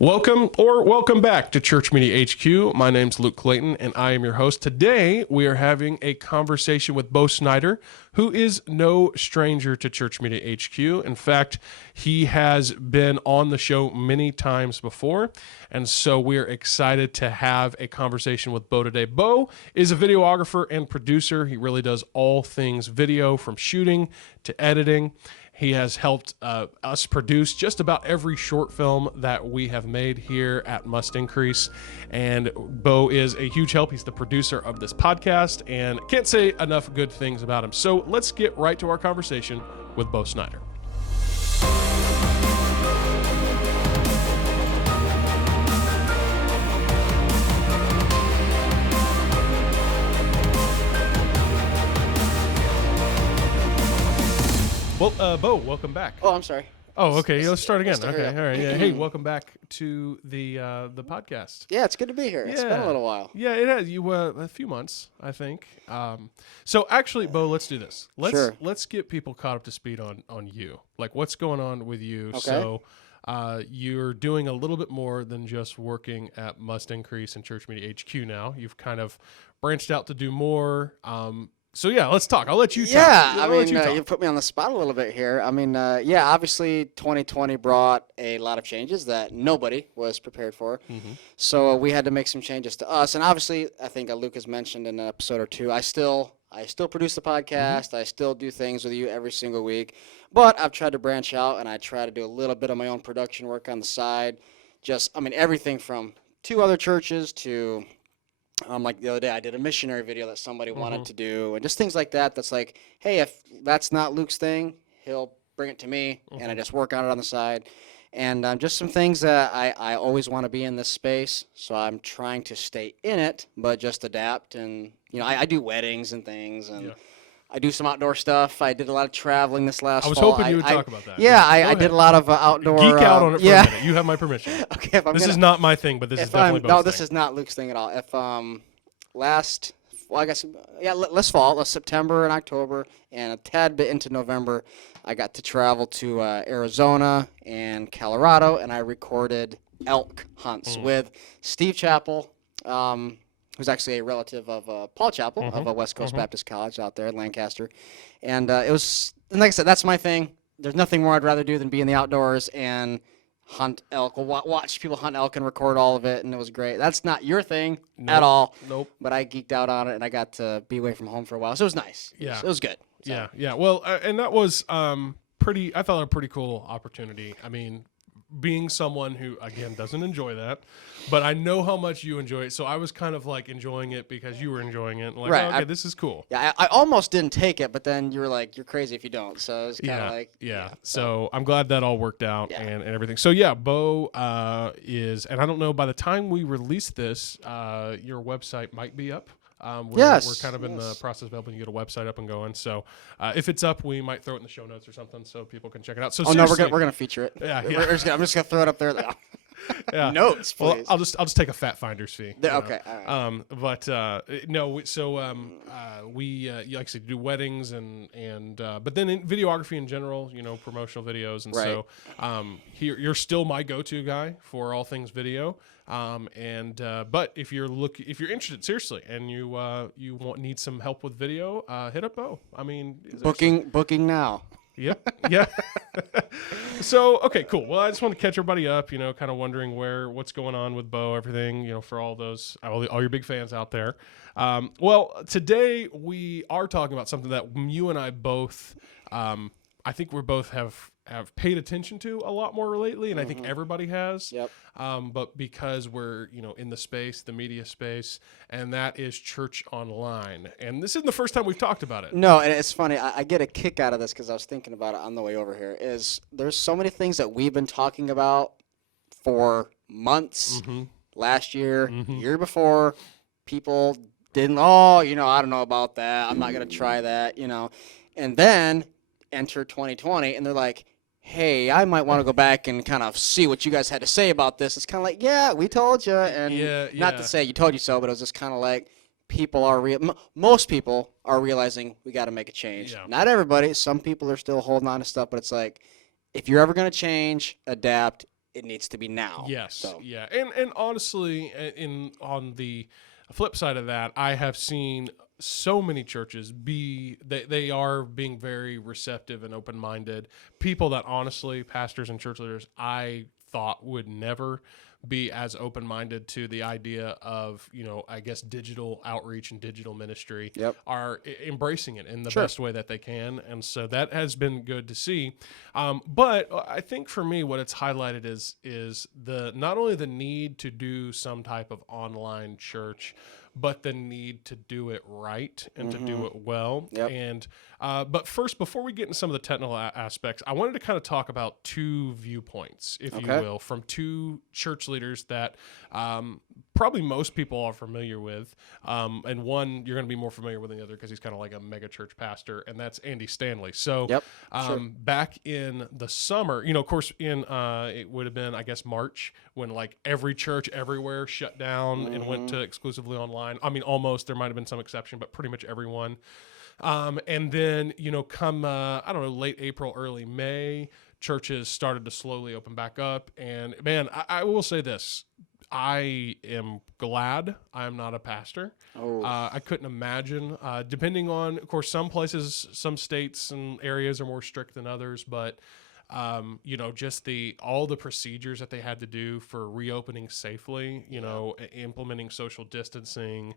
Welcome back to Church Media HQ. My name's Luke Clayton, and I am your host. Today, we are having a conversation with Bo Snyder, who is no stranger to Church Media HQ. In fact, he has been on the show many times before, and so we are excited to have a conversation with Bo today. Bo is a videographer and producer. He really does all things video, from shooting to editing. He has helped us produce just about every short film that we have made here at Must Increase. And Bo is a huge help. He's the producer of this podcast, and can't say enough good things about him. So let's get right to our conversation with Bo Snyder. Well, Bo, welcome back. Oh, I'm sorry. Oh, okay. Let's start again. Okay, up. all right. Yeah. Hey, welcome back to the podcast. Yeah, it's good to be here. It's been a little while. Yeah, it has. You a few months, I think. So actually, Bo, let's do this. Let's get people caught up to speed on you. Like, what's going on with you? Okay. So, you're doing a little bit more than just working at Must Increase and Church Media HQ now. You've kind of branched out to do more. So yeah, let's talk. I'll let you talk. Yeah, I mean, you put me on the spot a little bit here. I mean, obviously 2020 brought a lot of changes that nobody was prepared for. Mm-hmm. So we had to make some changes to us. And obviously, I think Luke has mentioned in an episode or two, I still produce the podcast. Mm-hmm. I still do things with you every single week. But I've tried to branch out, and I try to do a little bit of my own production work on the side. Everything from 2 other churches to... like the other day, I did a missionary video that somebody wanted to do, and just things like that. That's like, hey, if that's not Luke's thing, he'll bring it to me, and I just work on it on the side. And just some things that I always want to be in this space, so I'm trying to stay in it, but just adapt. And, I do weddings and things, and I do some outdoor stuff. I did a lot of traveling this last fall. I was hoping you would talk about that. Yeah, I did a lot of outdoor... Geek out on it for a minute. You have my permission. Okay, this is not my thing, but this is definitely Bo's No, this is not Luke's thing at all. If last September and October and a tad bit into November, I got to travel to Arizona and Colorado, and I recorded elk hunts with Steve Chappell, who's actually a relative of Paul Chappell of West Coast Baptist College out there in Lancaster. And it was, and like I said, that's my thing. There's nothing more I'd rather do than be in the outdoors and hunt elk. Watch people hunt elk and record all of it, and it was great. that's not your thing at all. Nope. But I geeked out on it, and I got to be away from home for a while, so it was nice. It was good. So. Yeah. Well, and that was I thought a pretty cool opportunity. I mean, being someone who, again, doesn't enjoy that, but I know how much you enjoy it, so I was kind of like enjoying it because you were enjoing it. Like, right. This is cool. Yeah, I almost didn't take it, but then you were like, you're crazy if you don't. So it was kind of like... Yeah. So I'm glad that all worked out and everything. So yeah, Bo is, and I don't know, by the time we release this, your website might be up. We're kind of in the process of helping you get a website up and going. So if it's up, we might throw it in the show notes or something so people can check it out. So no, we're gonna feature it. Yeah. I'm just gonna throw it up there. Notes, please. Well, I'll just take a fat finder's fee. Okay. All right. But no. So we like I said, do weddings and but then in videography in general, promotional videos, and so here you're still my go-to guy for all things video. But if you're interested seriously and you need some help with video, hit up Bo. I mean, booking now. Yep. Yeah. So, okay, cool. Well, I just want to catch everybody up, kind of wondering what's going on with Bo, everything, for all your big fans out there. Well, today we are talking about something that you and I both, I think we both have paid attention to a lot more lately, and I think everybody has. Yep. But because we're, in the space, the media space, and that is church online. And this isn't the first time we've talked about it. No, and it's funny. I get a kick out of this because I was thinking about it on the way over here. There's so many things that we've been talking about for months, last year, year before. People didn't, I don't know about that. I'm not going to try that, And then enter 2020, and they're like, hey, I might want to go back and kind of see what you guys had to say about this. It's kind of like, yeah, we told you. And not to say you told you so, but it was just kind of like most people are realizing we got to make a change. Yeah. Not everybody. Some people are still holding on to stuff, but it's like, if you're ever going to change, adapt, it needs to be now. Yes, So. yeah, and honestly, on the flip side of that, I have seen so many churches they are being very receptive and open minded. People that honestly, pastors and church leaders, I thought would never be as open minded to the idea of, I guess, digital outreach and digital ministry, Yep. are embracing it in the Sure. best way that they can. And so that has been good to see. But I think for me, what it's highlighted is the not only the need to do some type of online church, but the need to do it right and to do it well. Yep. And but first, before we get into some of the technical aspects, I wanted to kind of talk about two viewpoints, if you will, from two church leaders that probably most people are familiar with. And one you're going to be more familiar with than the other because he's kind of like a mega church pastor, and that's Andy Stanley. So back in the summer, of course, it would have been, I guess, March, when like every church everywhere shut down and went to exclusively online. I mean, almost. There might have been some exception, but pretty much everyone. And then, come, I don't know, late April, early May, churches started to slowly open back up. And man, I will say this. I am glad I'm not a pastor. I couldn't imagine, depending on, of course, some places, some states and areas are more strict than others, but just all the procedures that they had to do for reopening safely, implementing social distancing,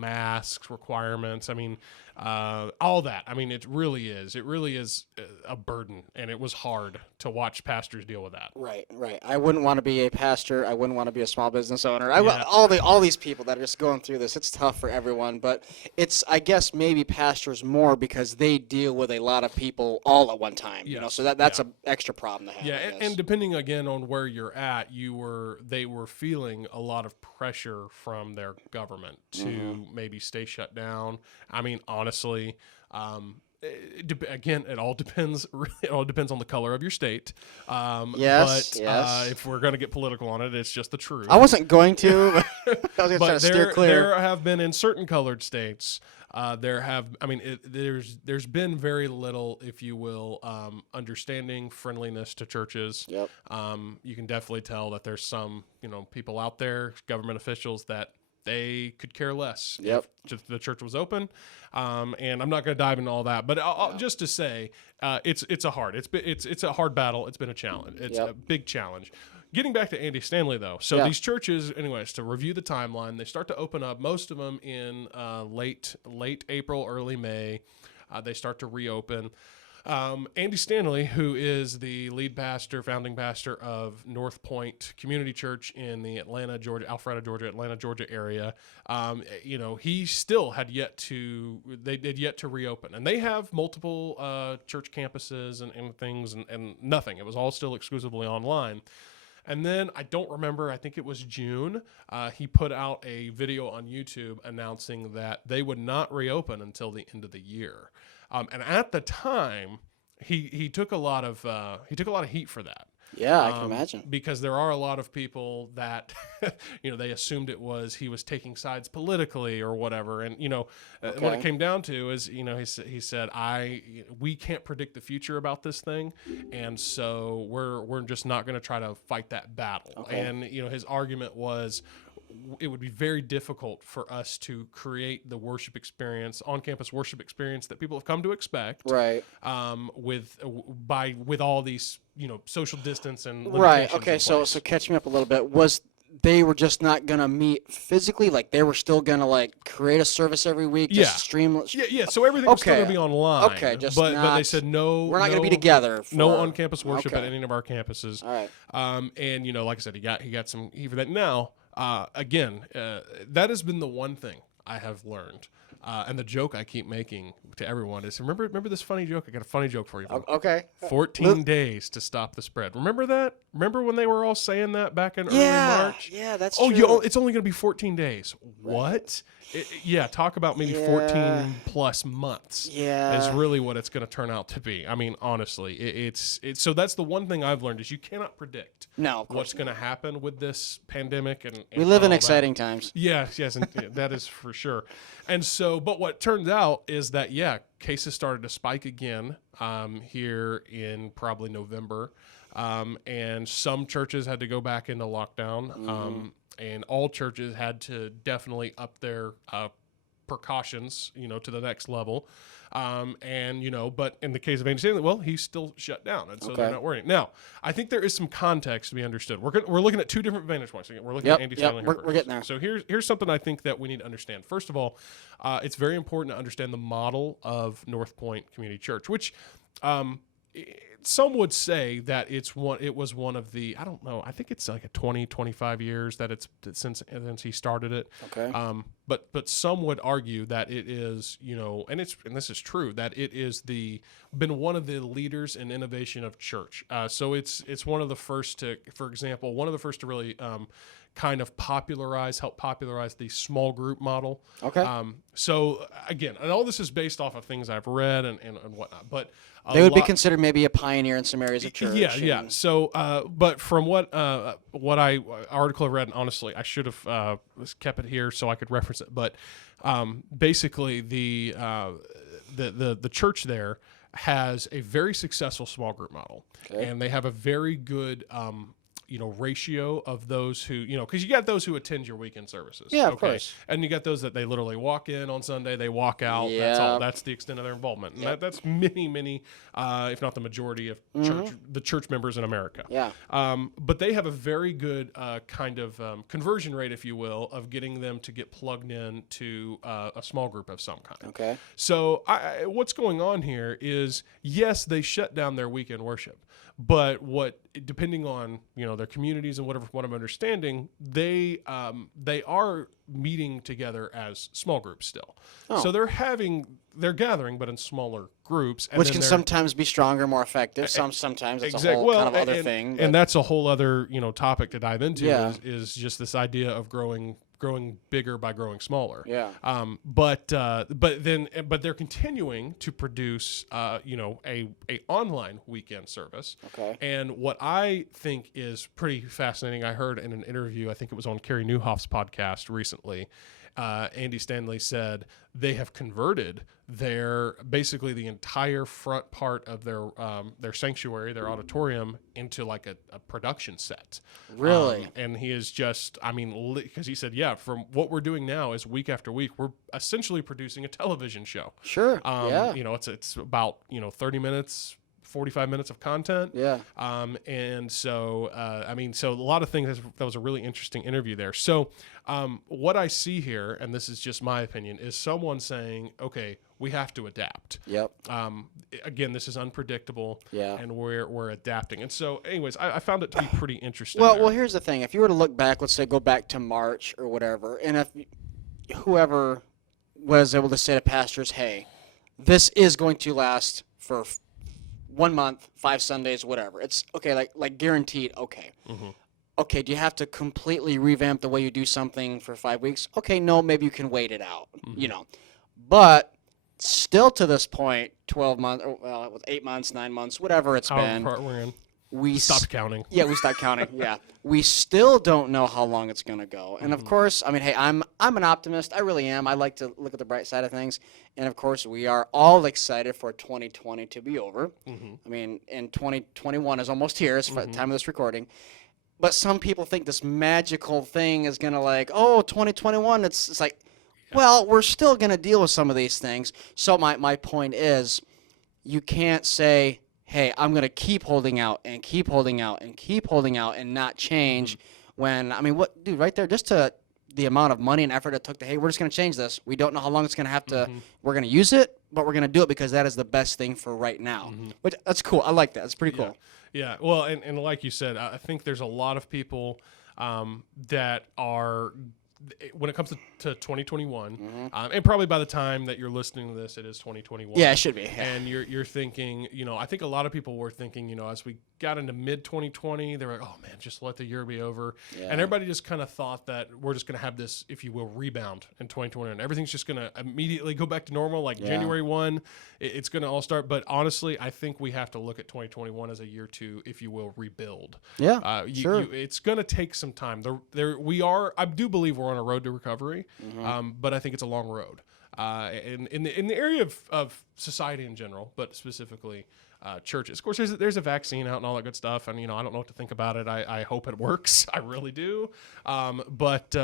masks requirements. I mean, all that. I mean, it really is a burden, and it was hard to watch pastors deal with that. Right. I wouldn't want to be a pastor. I wouldn't want to be a small business owner. All these people that are just going through this. It's tough for everyone, but it's, I guess, maybe pastors more because they deal with a lot of people all at one time. Yes. So that's an extra problem to have. Yeah, and depending again on where you're at, they were feeling a lot of pressure from their government to maybe stay shut down. I mean, honestly, again, it all depends. It all depends on the color of your state. Yes. If we're going to get political on it, it's just the truth. I wasn't going to. But I was going to try to steer clear. There have been in certain colored states. There's been very little, if you will, understanding, friendliness to churches. Yep. You can definitely tell that there's some, people out there, government officials, that they could care less if the church was open. And I'm not going to dive into all that, but just to say, it's a hard battle. It's been a challenge. It's a big challenge. Getting back to Andy Stanley, though. So these churches, anyways, to review the timeline, they start to open up, most of them in late April, early May. They start to reopen. Andy Stanley, who is the lead pastor, founding pastor of North Point Community Church in the Atlanta, Georgia area, he still had yet to reopen. And they have multiple church campuses and things and nothing. It was all still exclusively online. And then I don't remember, I think it was June, he put out a video on YouTube announcing that they would not reopen until the end of the year. And at the time, he took a lot of heat for that. Yeah, I can imagine. Because there are a lot of people that, they assumed he was taking sides politically or whatever. And, what it came down to is, he said, we can't predict the future about this thing. And so we're just not going to try to fight that battle. Okay. And, his argument was, it would be very difficult for us to create the worship experience, on-campus worship experience that people have come to expect. Right. With all these, social distance and right. Okay. So catch me up a little bit. They were just not gonna meet physically, like they were still gonna create a service every week, just stream. Yeah. So everything was still gonna be online. Okay. But they said no. We're not gonna be together. No on-campus worship at any of our campuses. All right. And like I said, he got some heat for that. Now, again, that has been the one thing I have learned. And the joke I keep making to everyone is, remember this funny joke? I got a funny joke for you. Okay. 14 days to stop the spread. Remember that? Remember when they were all saying that back in early March? Yeah, that's true. It's only going to be 14 days. Right. What? Talk about maybe 14 plus months. Yeah. Is really what it's going to turn out to be. I mean, honestly, it's so that's the one thing I've learned is you cannot predict what's going to happen with this pandemic. And we live in exciting times. Yes, and that is for sure. And so, but what turns out is that, cases started to spike again here in probably November. and some churches had to go back into lockdown, and all churches had to definitely up their precautions, to the next level. But in the case of Andy Stanley, well, he's still shut down, and so they're not worrying. Now, I think there is some context to be understood. We're looking at two different vantage points. We're looking at Andy Stanley. We're getting there. So here's something I think that we need to understand. First of all, it's very important to understand the model of North Point Community Church, which some would say that it was one of the, I don't know, I think it's like a 25 years that since he started it. Okay. But some would argue that it is, and this is true, that it is been one of the leaders in innovation of church. So it's one of the first to, for example, really kind of help popularize the small group model. Okay. So again, and all this is based off of things I've read and whatnot, but they would be considered maybe a pioneer in some areas of church. Yeah. So, but from what article I read, and honestly, I should have kept it here so I could reference it. But basically, the church there has a very successful small group model, and they have a very good ratio of those who, because you got those who attend your weekend services. Yeah, of course. And you got those that they literally walk in on Sunday, they walk out. Yeah. That's all. That's the extent of their involvement. And that's many, if not the majority of the church members in America. Yeah. But they have a very good kind of conversion rate, if you will, of getting them to get plugged in to a small group of some kind. Okay. So what's going on here is, yes, they shut down their weekend worship. But depending on their communities and what I'm understanding, they are meeting together as small groups still. Oh. So they're gathering, but in smaller groups, which can sometimes be stronger, more effective. Sometimes it's a whole kind of other thing. And that's a whole other topic to dive into. Yeah. Is just this idea of growing bigger by growing smaller. Yeah. But they're continuing to produce a online weekend service. Okay. And what I think is pretty fascinating, I heard in an interview, I think it was on Carrie Newhoff's podcast recently, Andy Stanley said they have converted basically the entire front part of their sanctuary, their auditorium, into like a production set. Really? And he is just, because he said, from what we're doing now is week after week, we're essentially producing a television show. Sure. It's about 30 minutes. 45 minutes of content. Yeah. And so, so a lot of things, that was a really interesting interview there. So what I see here, and this is just my opinion, is someone saying, okay, we have to adapt. Yep. Again, this is unpredictable. Yeah. And we're adapting. And so anyways, I found it to be pretty interesting. Well, here's the thing. If you were to look back, let's say go back to March or whatever, and if whoever was able to say to pastors, hey, this is going to last for 1 month, 5 Sundays, whatever. It's okay, like guaranteed. Okay. Mm-hmm. Okay. Do you have to completely revamp the way you do something for 5 weeks? Okay. No, maybe you can wait it out. Mm-hmm. But still, to this point, 12 months, 8 months, 9 months, whatever it's been. Part we're in. We stopped counting. Yeah, we stopped counting. Yeah, we still don't know how long it's going to go. And of course, hey, I'm an optimist. I really am. I like to look at the bright side of things. And of course, we are all excited for 2020 to be over. Mm-hmm. And 2021 is almost here. It's the time of this recording. But some people think this magical thing is going to 2021. It's like, well, we're still going to deal with some of these things. So my point is, you can't say, hey, I'm going to keep holding out and keep holding out and keep holding out and not change when, what, dude, right there, just to the amount of money and effort it took to, hey, we're just going to change this. We don't know how long it's going to have to, we're going to use it, but we're going to do it because that is the best thing for right now. Which, that's cool. I like that. It's pretty cool. Yeah. Well, and like you said, I think there's a lot of people that are, when it comes to 2021, and probably by the time that you're listening to this, it is 2021. Yeah, it should be. Yeah. And you're thinking, I think a lot of people were thinking, as we got into mid 2020, they were like, oh man, just let the year be over. Yeah. And everybody just kind of thought that we're just going to have this, if you will, rebound in 2020, and everything's just going to immediately go back to normal, like January 1, it's going to all start. But honestly, I think we have to look at 2021 as a year to, if you will, rebuild. Yeah, sure. It's going to take some time. I do believe we're on a road to recovery, but I think it's a long road. In the area of society in general, but specifically churches. Of course, there's a vaccine out and all that good stuff, and I don't know what to think about it. I hope it works. I really do. But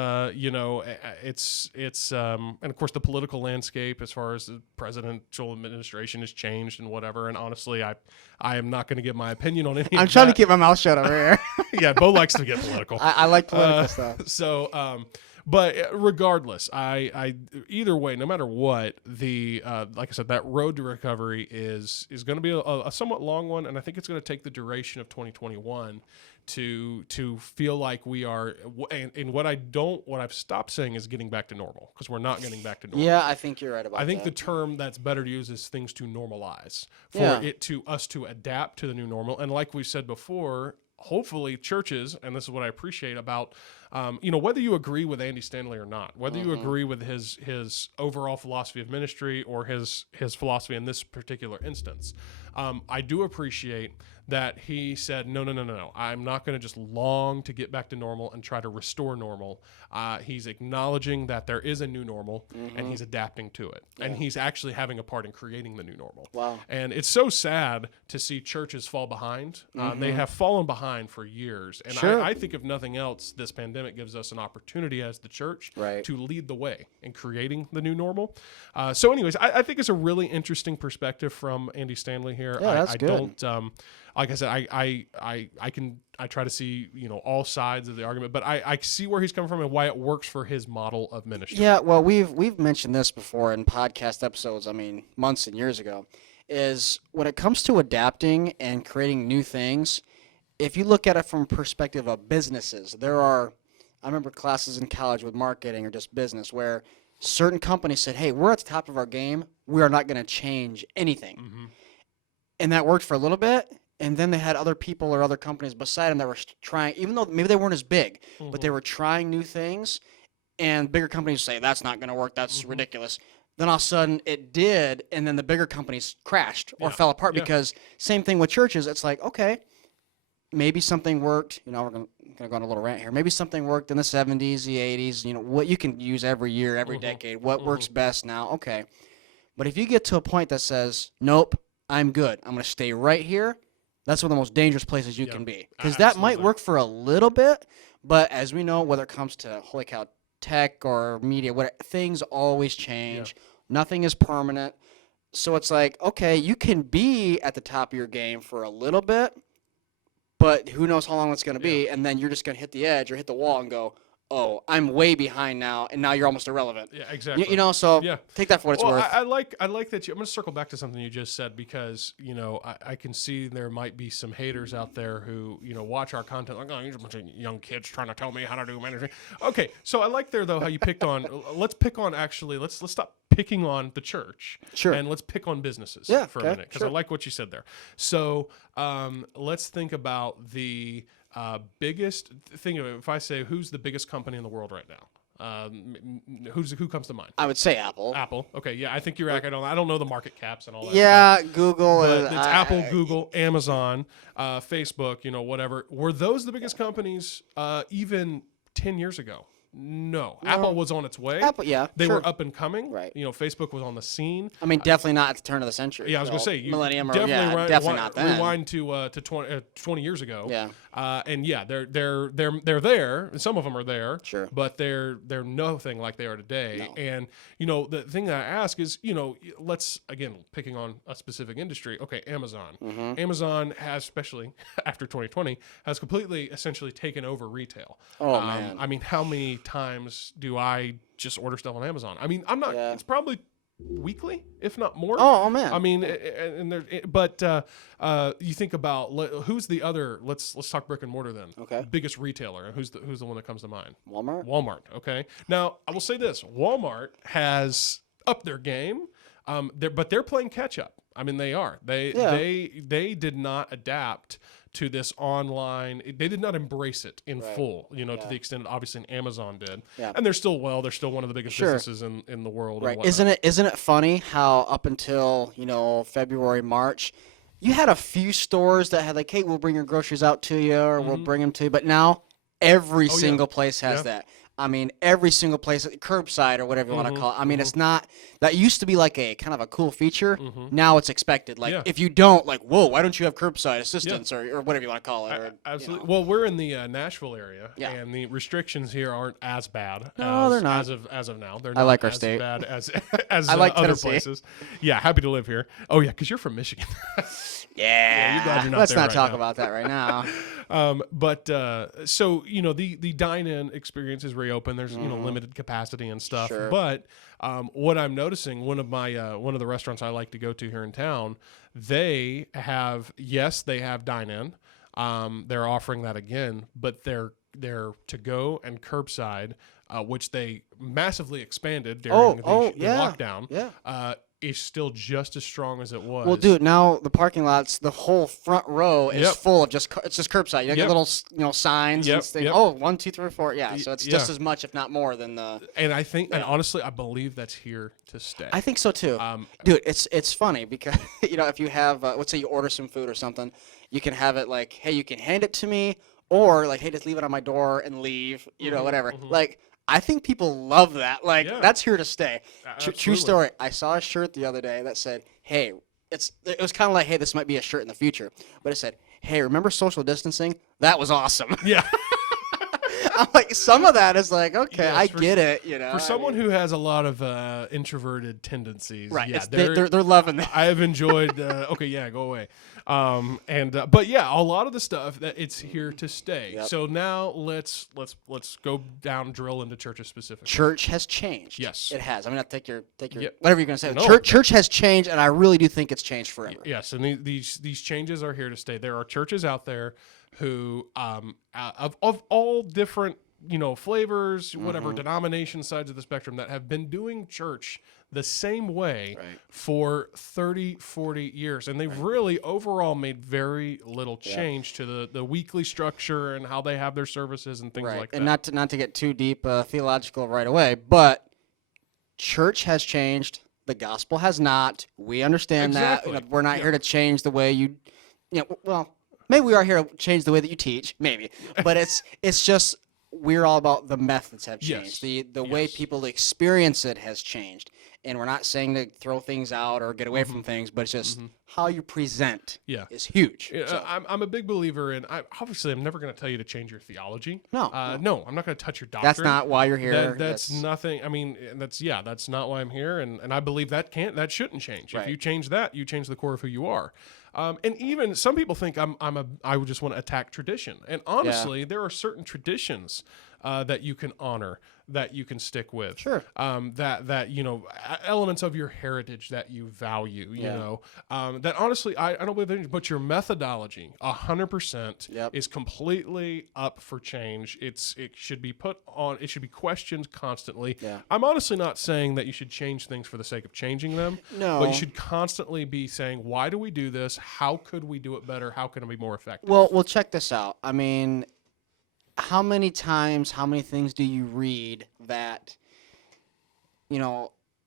it's and of course the political landscape as far as the presidential administration has changed and whatever. And honestly, I am not going to give my opinion on any. I'm trying to keep my mouth shut over here. Yeah, Bo likes to get political. I like political stuff. So, but regardless, I either way, no matter what, the like I said, that road to recovery is going to be a somewhat long one, and I think it's going to take the duration of 2021 to feel like we are. And what I've stopped saying is getting back to normal, because we're not getting back to normal. Yeah, I think you're right about that. I think the term that's better to use is things to normalize, for us to adapt to the new normal, and like we said before. Hopefully churches, and this is what I appreciate about, whether you agree with Andy Stanley or not, whether you agree with his overall philosophy of ministry or his philosophy in this particular instance, I do appreciate that he said, no. I'm not going to just long to get back to normal and try to restore normal. He's acknowledging that there is a new normal, and he's adapting to it. Yeah. And he's actually having a part in creating the new normal. Wow. And it's so sad to see churches fall behind. They have fallen behind for years. And I think if nothing else, this pandemic gives us an opportunity as the church to lead the way in creating the new normal. So anyways, I think it's a really interesting perspective from Andy Stanley here. Yeah, that's good. Don't, like I said, I try to see, all sides of the argument, but I see where he's coming from and why it works for his model of ministry. Yeah, well, we've mentioned this before in podcast episodes, months and years ago, is when it comes to adapting and creating new things, if you look at it from a perspective of businesses, I remember classes in college with marketing or just business where certain companies said, hey, we're at the top of our game. We are not going to change anything. Mm-hmm. And that worked for a little bit. And then they had other people or other companies beside them that were trying, even though maybe they weren't as big, but they were trying new things. And bigger companies say, that's not going to work. That's ridiculous. Then all of a sudden it did. And then the bigger companies crashed or fell apart because same thing with churches. It's like, okay, maybe something worked. We're going to go on a little rant here. Maybe something worked in the 70s, the 80s, what you can use every year, every decade, what works best now. Okay. But if you get to a point that says, nope, I'm good. I'm going to stay right here. That's one of the most dangerous places you can be. Because that might work for a little bit, but as we know, whether it comes to, holy cow, tech or media, things always change. Nothing is permanent. So it's like, okay, you can be at the top of your game for a little bit, but who knows how long it's going to be, and then you're just going to hit the edge or hit the wall and go, oh, I'm way behind now, and now you're almost irrelevant. Yeah, exactly. So take that for what it's worth. I like that I'm going to circle back to something you just said because, I can see there might be some haters out there who, watch our content like, oh, you're a bunch of young kids trying to tell me how to do ministry. Okay, so I like there, though, how you picked on, let's stop picking on the church. Sure. And let's pick on businesses for a minute because I like what you said there. So let's think about the biggest thing of it. If I say who's the biggest company in the world right now, who comes to mind? I would say Apple. Apple. Okay, yeah, I think you're right. I don't know the market caps and all that. Yeah, stuff. Google. But it's Apple, Google, Amazon, Facebook. Whatever. Were those the biggest companies even 10 years ago? No. Apple was on its way. Apple, yeah. They were up and coming. Right. Facebook was on the scene. Definitely not at the turn of the century. Yeah, I was going to say. Millennium or, definitely not then. Rewind to 20 years ago. Yeah. And yeah, they're there. Some of them are there. Sure. But they're nothing like they are today. No. And, the thing that I ask is, let's, again, picking on a specific industry. Okay, Amazon. Mm-hmm. Amazon has, especially after 2020, has completely essentially taken over retail. Oh, man. How many times do I just order stuff on Amazon? I'm not, it's probably weekly, if not more. Oh man. You think about who's the other, let's talk brick and mortar then. Okay. Biggest retailer, who's the one that comes to mind? Walmart. Okay. Now, I will say this, Walmart has upped their game, but they're playing catch up. They are. They did not adapt to this online. They did not embrace it in full, to the extent obviously Amazon did. Yeah. And they're still one of the biggest businesses in the world. Right. Isn't it funny how up until, February, March, you had a few stores that had like, hey, we'll bring your groceries out to you or we'll bring them to you. But now every single place has that. I mean, every single place, curbside or whatever you want to call it. I mean, it's not, that used to be like a kind of a cool feature. Now it's expected. Like, if you don't, like, whoa, why don't you have curbside assistance or whatever you want to call it? Or, Absolutely. Well, we're in the Nashville area, and the restrictions here aren't as bad. No, they're not. As of now. They're I not like our as state. bad as I like other Tennessee. places. Yeah, happy to live here. Oh, yeah, because you're from Michigan. Yeah, you're glad you're not let's there not right talk now. about that right now. So the dine-in experience is reopened. There's limited capacity and stuff. Sure. But what I'm noticing, one of the restaurants I like to go to here in town, they have dine-in. They're offering that again, but they're to go and curbside, which they massively expanded during the lockdown. Yeah. Is still just as strong as it was. Well, dude, now the parking lots, the whole front row is full of it's just curbside. You get little signs and things. Oh, 1, 2, 3, 4. Yeah, so it's just as much, if not more, than the. And I think, and honestly, I believe that's here to stay. I think so too, dude. It's funny because if you have, let's say you order some food or something, you can have it like, hey, you can hand it to me, or like, hey, just leave it on my door and leave. Whatever. Like. I think people love that. Like, that's here to stay. True story. I saw a shirt the other day that said, hey, it was kind of like, hey, this might be a shirt in the future. But it said, hey, remember social distancing? That was awesome. Yeah. I'm like, some of that is like, okay, I get it. For someone who has a lot of introverted tendencies. Right. Yeah, they're loving that. I have enjoyed, okay, yeah, go away. But yeah, a lot of the stuff that it's here to stay. Yep. So now let's go down, drill into churches specifically. Church has changed. Yes, it has. I'm gonna take your whatever you're gonna say. No. Church has changed, and I really do think it's changed forever. Yes, and these changes are here to stay. There are churches out there who of all different flavors, whatever denomination sides of the spectrum, that have been doing church the same way for 30, 40 years. And they've really overall made very little change to the weekly structure and how they have their services and things like that. And not to get too deep theological right away, but church has changed. The gospel has not. We understand that. We're not here to change the way you well, maybe we are here to change the way that you teach, maybe. But it's just we're all about the methods have changed. The way people experience it has changed. And we're not saying to throw things out or get away from things, but it's just how you present is huge. So. I'm a big believer in, obviously, I'm never going to tell you to change your theology. No, no, I'm not going to touch your doctrine. That's not why you're here. That's nothing. I mean, that's not why I'm here. And I believe that shouldn't change. If you change that, you change the core of who you are. And even some people think I would just want to attack tradition. And honestly, there are certain traditions that you can honor, that you can stick with. Sure. That elements of your heritage that you value. That honestly I don't believe in, but your methodology 100% is completely up for change. It should be put on. It should be questioned constantly. Yeah. I'm honestly not saying that you should change things for the sake of changing them. No. But you should constantly be saying, why do we do this? How could we do it better? How can it be more effective? Well, check this out. I mean, how many things do you read that,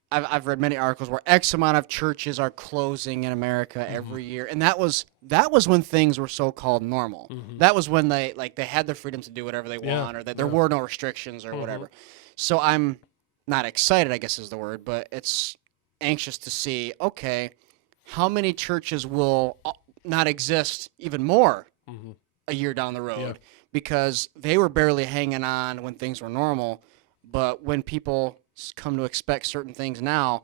I've read many articles where X amount of churches are closing in America every year. And that was when things were so-called normal. That was when they had the freedom to do whatever they want, or that there were no restrictions or whatever. So I'm not excited, I guess is the word, but it's anxious to see, okay, how many churches will not exist even more a year down the road, because they were barely hanging on when things were normal. But when people come to expect certain things now,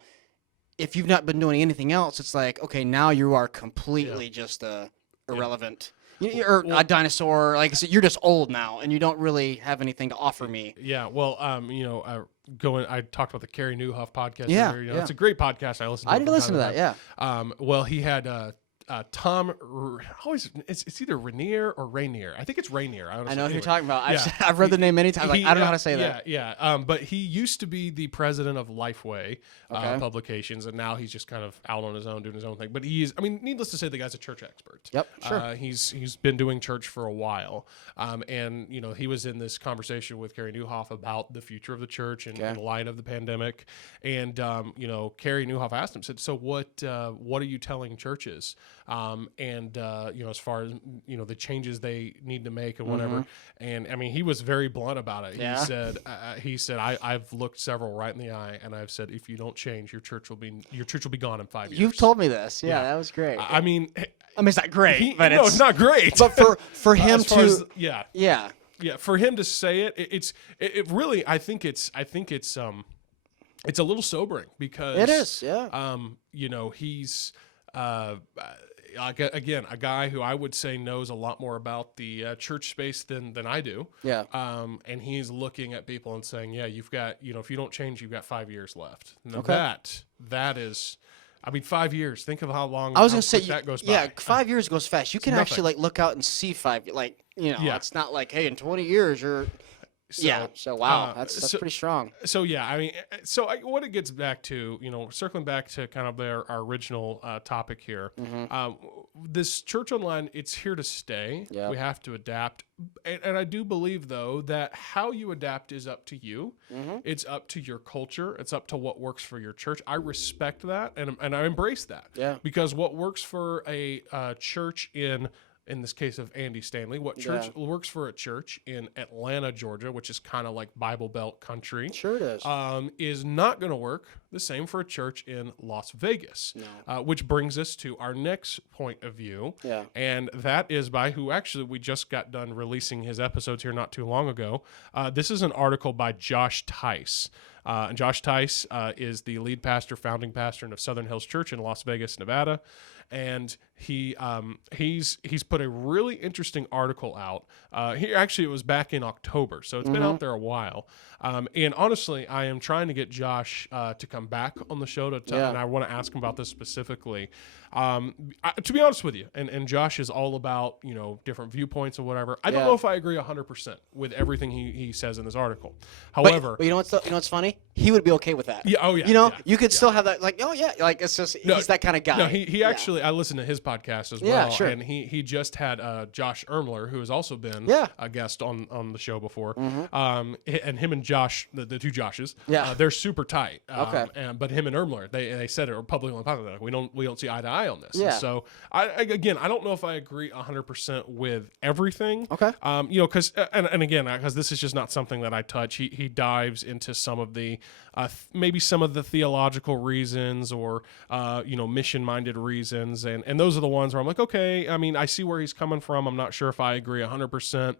if you've not been doing anything else, it's like, okay, now you are completely just irrelevant. You're a dinosaur. Like I said, you're just old now, and you don't really have anything to offer me. Yeah, well, I talked about the Carey Nieuwhof podcast. Yeah, It's a great podcast. I listened to. I did listen to that. Yeah. Well, he had Tom. It's either Rainier or Rainier. I think it's Rainier. I know who you're talking about. I've read the name many times. I don't know how to say that. Yeah. But he used to be the president of Lifeway Publications, and now he's just kind of out on his own, doing his own thing. But needless to say, the guy's a church expert. Yep, sure. He's been doing church for a while, and he was in this conversation with Carey Nieuwhof about the future of the church in light of the pandemic. And Carey Nieuwhof asked him, said, "So what are you telling churches and as far as the changes they need to make and whatever. And I mean, he was very blunt about it. Yeah. He said, I've looked several right in the eye, and I've said, if you don't change, your church will be gone in 5 years. You've told me this. Yeah, that was great. I mean, it's not great, but it's not great. But for him to, yeah, for him to say it, it really, I think it's a little sobering because it is. Yeah. He's again, a guy who I would say knows a lot more about the church space than I do. Yeah. And he's looking at people and saying, yeah, you've got, if you don't change, you've got 5 years left. Now that is, I mean, 5 years. Think of how long. I was going to say that goes by. Yeah, 5 years goes fast. You can actually look out and see 5. It's not like, hey, in 20 years you're. So wow, that's pretty strong. So yeah, I mean, what it gets back to, circling back to kind of our original topic here, this church online, it's here to stay. Yeah. We have to adapt, and I do believe though that how you adapt is up to you. It's up to your culture. It's up to what works for your church. I respect that, and I embrace that. Yeah. Because what works for a church in this case of Andy Stanley, what church works for a church in Atlanta, Georgia, which is kind of like Bible Belt country, sure it is not going to work the same for a church in Las Vegas, which brings us to our next point of view, and that is by who actually we just got done releasing his episodes here not too long ago. This is an article by Josh Tice. And Josh Tice is the lead pastor, founding pastor of Southern Hills Church in Las Vegas, Nevada. And he's put a really interesting article out. It was back in October, so it's been out there a while. And honestly, I am trying to get Josh to come back on the show and I want to ask him about this specifically. To be honest with you, and Josh is all about different viewpoints and whatever. I don't know if I agree 100% with everything he says in this article. However, but you know what's funny? He would be okay with that. Yeah. Oh yeah. You could still have that. Like, oh yeah. Like it's just he's that kind of guy. No, he actually. I listened to his podcast as well. Yeah, sure. And he just had Josh Ermler, who has also been a guest on the show before. And him and Josh, the two Joshes, they're super tight. Okay. But him and Ermler, they said it publicly on the podcast. Like, we don't see eye to eye on this. Yeah. And so I don't know if I agree 100% with everything. Okay. Because because this is just not something that I touch. He dives into some of the maybe some of the theological reasons or mission-minded reasons, and those are the ones where I'm like, okay, I mean, I see where he's coming from. I'm not sure if I agree 100%.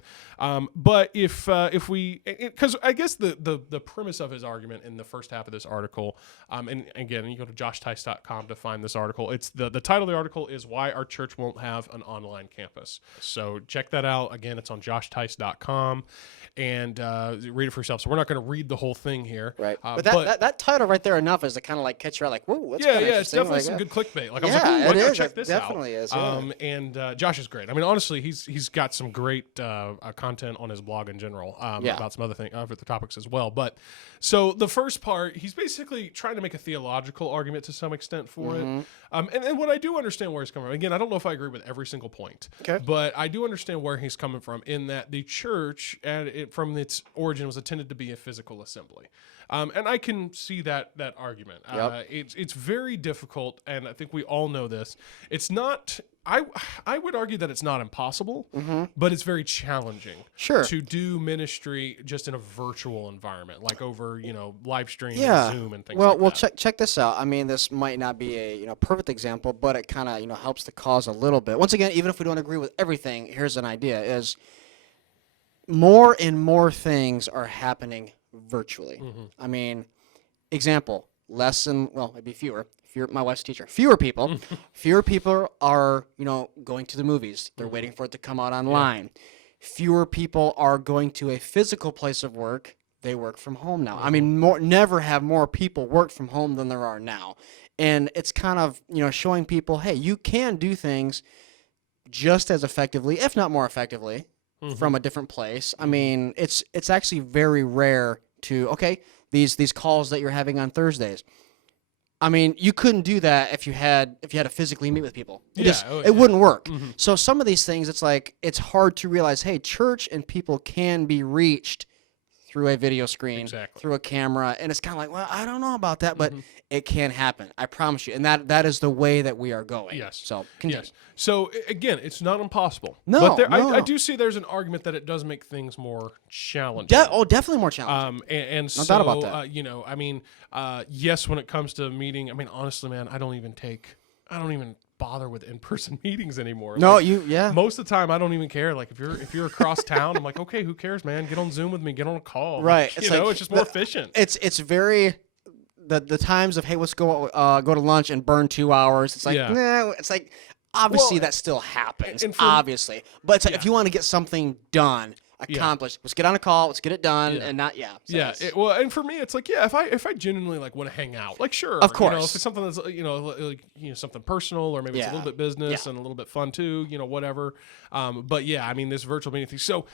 But if we, because I guess the premise of his argument in the first half of this article, and again, you go to joshtice.com to find this article. It's the title of the article is Why Our Church Won't Have an Online Campus. So check that out. Again, it's on joshtice.com and read it for yourself. So we're not going to read the whole thing here. Right. But that title right there enough is to kind of like catch you out like, whoa, that's it's definitely some good clickbait. Like, I was like, ooh, I gotta check this out. Definitely is. And Josh is great. I mean, honestly, he's got some great content on his blog in general about some other the topics as well. But so the first part, he's basically trying to make a theological argument to some extent for it. And what I do understand where he's coming from. Again, I don't know if I agree with every single point, but I do understand where he's coming from in that the church, from its origin, was intended to be a physical assembly. And I can see that argument. It's very difficult, and I think we all know this. It's not. I would argue that it's not impossible, but it's very challenging. Sure. To do ministry just in a virtual environment, like over live stream and Zoom and things. Well, check this out. I mean, this might not be a perfect example, but it kind of helps the cause a little bit. Once again, even if we don't agree with everything, here's an idea: is more and more things are happening virtually. I mean, example, maybe fewer. My wife's teacher. Fewer people are, going to the movies. They're waiting for it to come out online. Fewer people are going to a physical place of work. They work from home now. I mean, never have more people work from home than there are now. And it's kind of, showing people, hey, you can do things just as effectively, if not more effectively, from a different place. I mean, it's actually very rare to, these calls that you're having on Thursdays. I mean, you couldn't do that if you had to physically meet with people. It wouldn't work. So some of these things, it's like it's hard to realize, hey, church and people can be reached through a video screen, Exactly. through a camera, and it's kind of like, well, I don't know about that, but it can happen. I promise you, and that is the way that we are going. Yes. So continue. Yes. So again, it's not impossible. No, but no. I do see there's an argument that it does make things more challenging. Definitely more challenging. And No so, doubt about that. you know, I mean, yes, when it comes to meeting, I mean, honestly, man, I don't even bother with in-person meetings anymore. No, Like, most of the time I don't even care. Like if you're across town, I'm like, okay, who cares, man? Get on Zoom with me, get on a call. Right. Like, it's just more efficient. It's very the times of, hey, let's go to lunch and burn 2 hours. It's like, nah, it's like obviously that still happens. Obviously. But it's like, if you want to get something done, accomplished, let's get on a call, let's get it done, and not well, and for me, it's like, if I genuinely like want to hang out, like, sure, of course, you know, if it's something that's like something personal, or maybe it's a little bit business and a little bit fun too, you know, whatever. But yeah, I mean, this virtual meeting thing. So,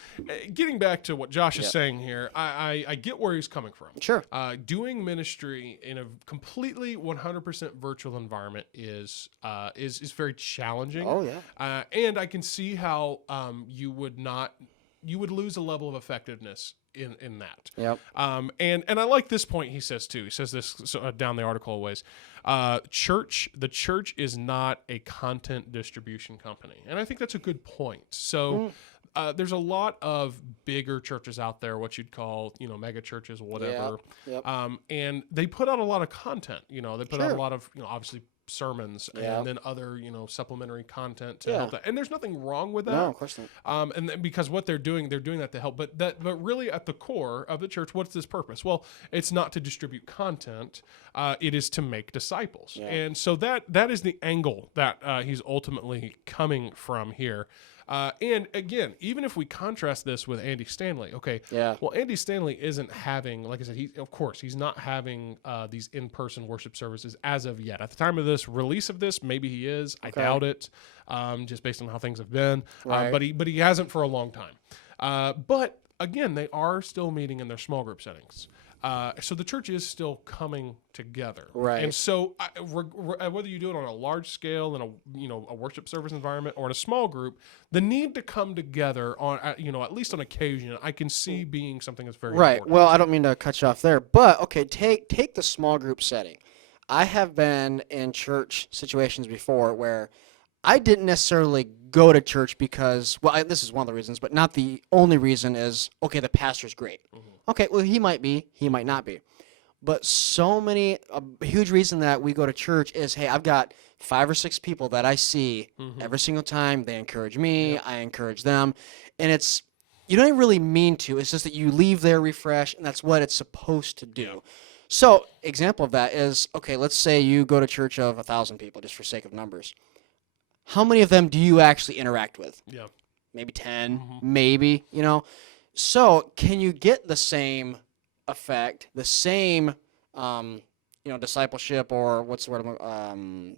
getting back to what Josh is saying here, I get where he's coming from. Sure. Doing ministry in a completely 100% virtual environment is very challenging. Oh yeah. And I can see how you would lose a level of effectiveness in that. Yep. And I like this point he says too. He says this down the article a ways. The church is not a content distribution company. And I think that's a good point. So there's a lot of bigger churches out there, what you'd call, you know, mega churches, whatever. Yep. And they put out a lot of content, you know, they put out a lot of, you know, obviously sermons and then other, you know, supplementary content to help that. And there's nothing wrong with that. No, of course not. And because what they're doing that to help. But really at the core of the church, what's this purpose? Well, it's not to distribute content. It is to make disciples. Yeah. And so that is the angle that he's ultimately coming from here. And again, even if we contrast this with Andy Stanley, well, Andy Stanley isn't having, like I said, he's not having these in-person worship services as of yet. At the time of this release of this, maybe he is. I doubt it, just based on how things have been. Right. But he hasn't for a long time. But again, they are still meeting in their small group settings. So the church is still coming together, right? And so, whether you do it on a large scale in a worship service environment or in a small group, the need to come together on at least on occasion, I can see being something that's very important. Well, I don't mean to cut you off there, but okay, take the small group setting. I have been in church situations before where I didn't necessarily go to church because, well, this is one of the reasons, but not the only reason is, okay, the pastor's great. Mm-hmm. Okay, well, he might be, he might not be. But a huge reason that we go to church is, hey, I've got 5 or 6 people that I see every single time. They encourage me, I encourage them. And you don't even really mean to. It's just that you leave there refreshed, and that's what it's supposed to do. So, example of that is, okay, let's say you go to church of 1,000 people, just for sake of numbers. How many of them do you actually interact with? Yeah. Maybe 10, maybe, you know. So, can you get the same effect, the same, discipleship, or what's the word?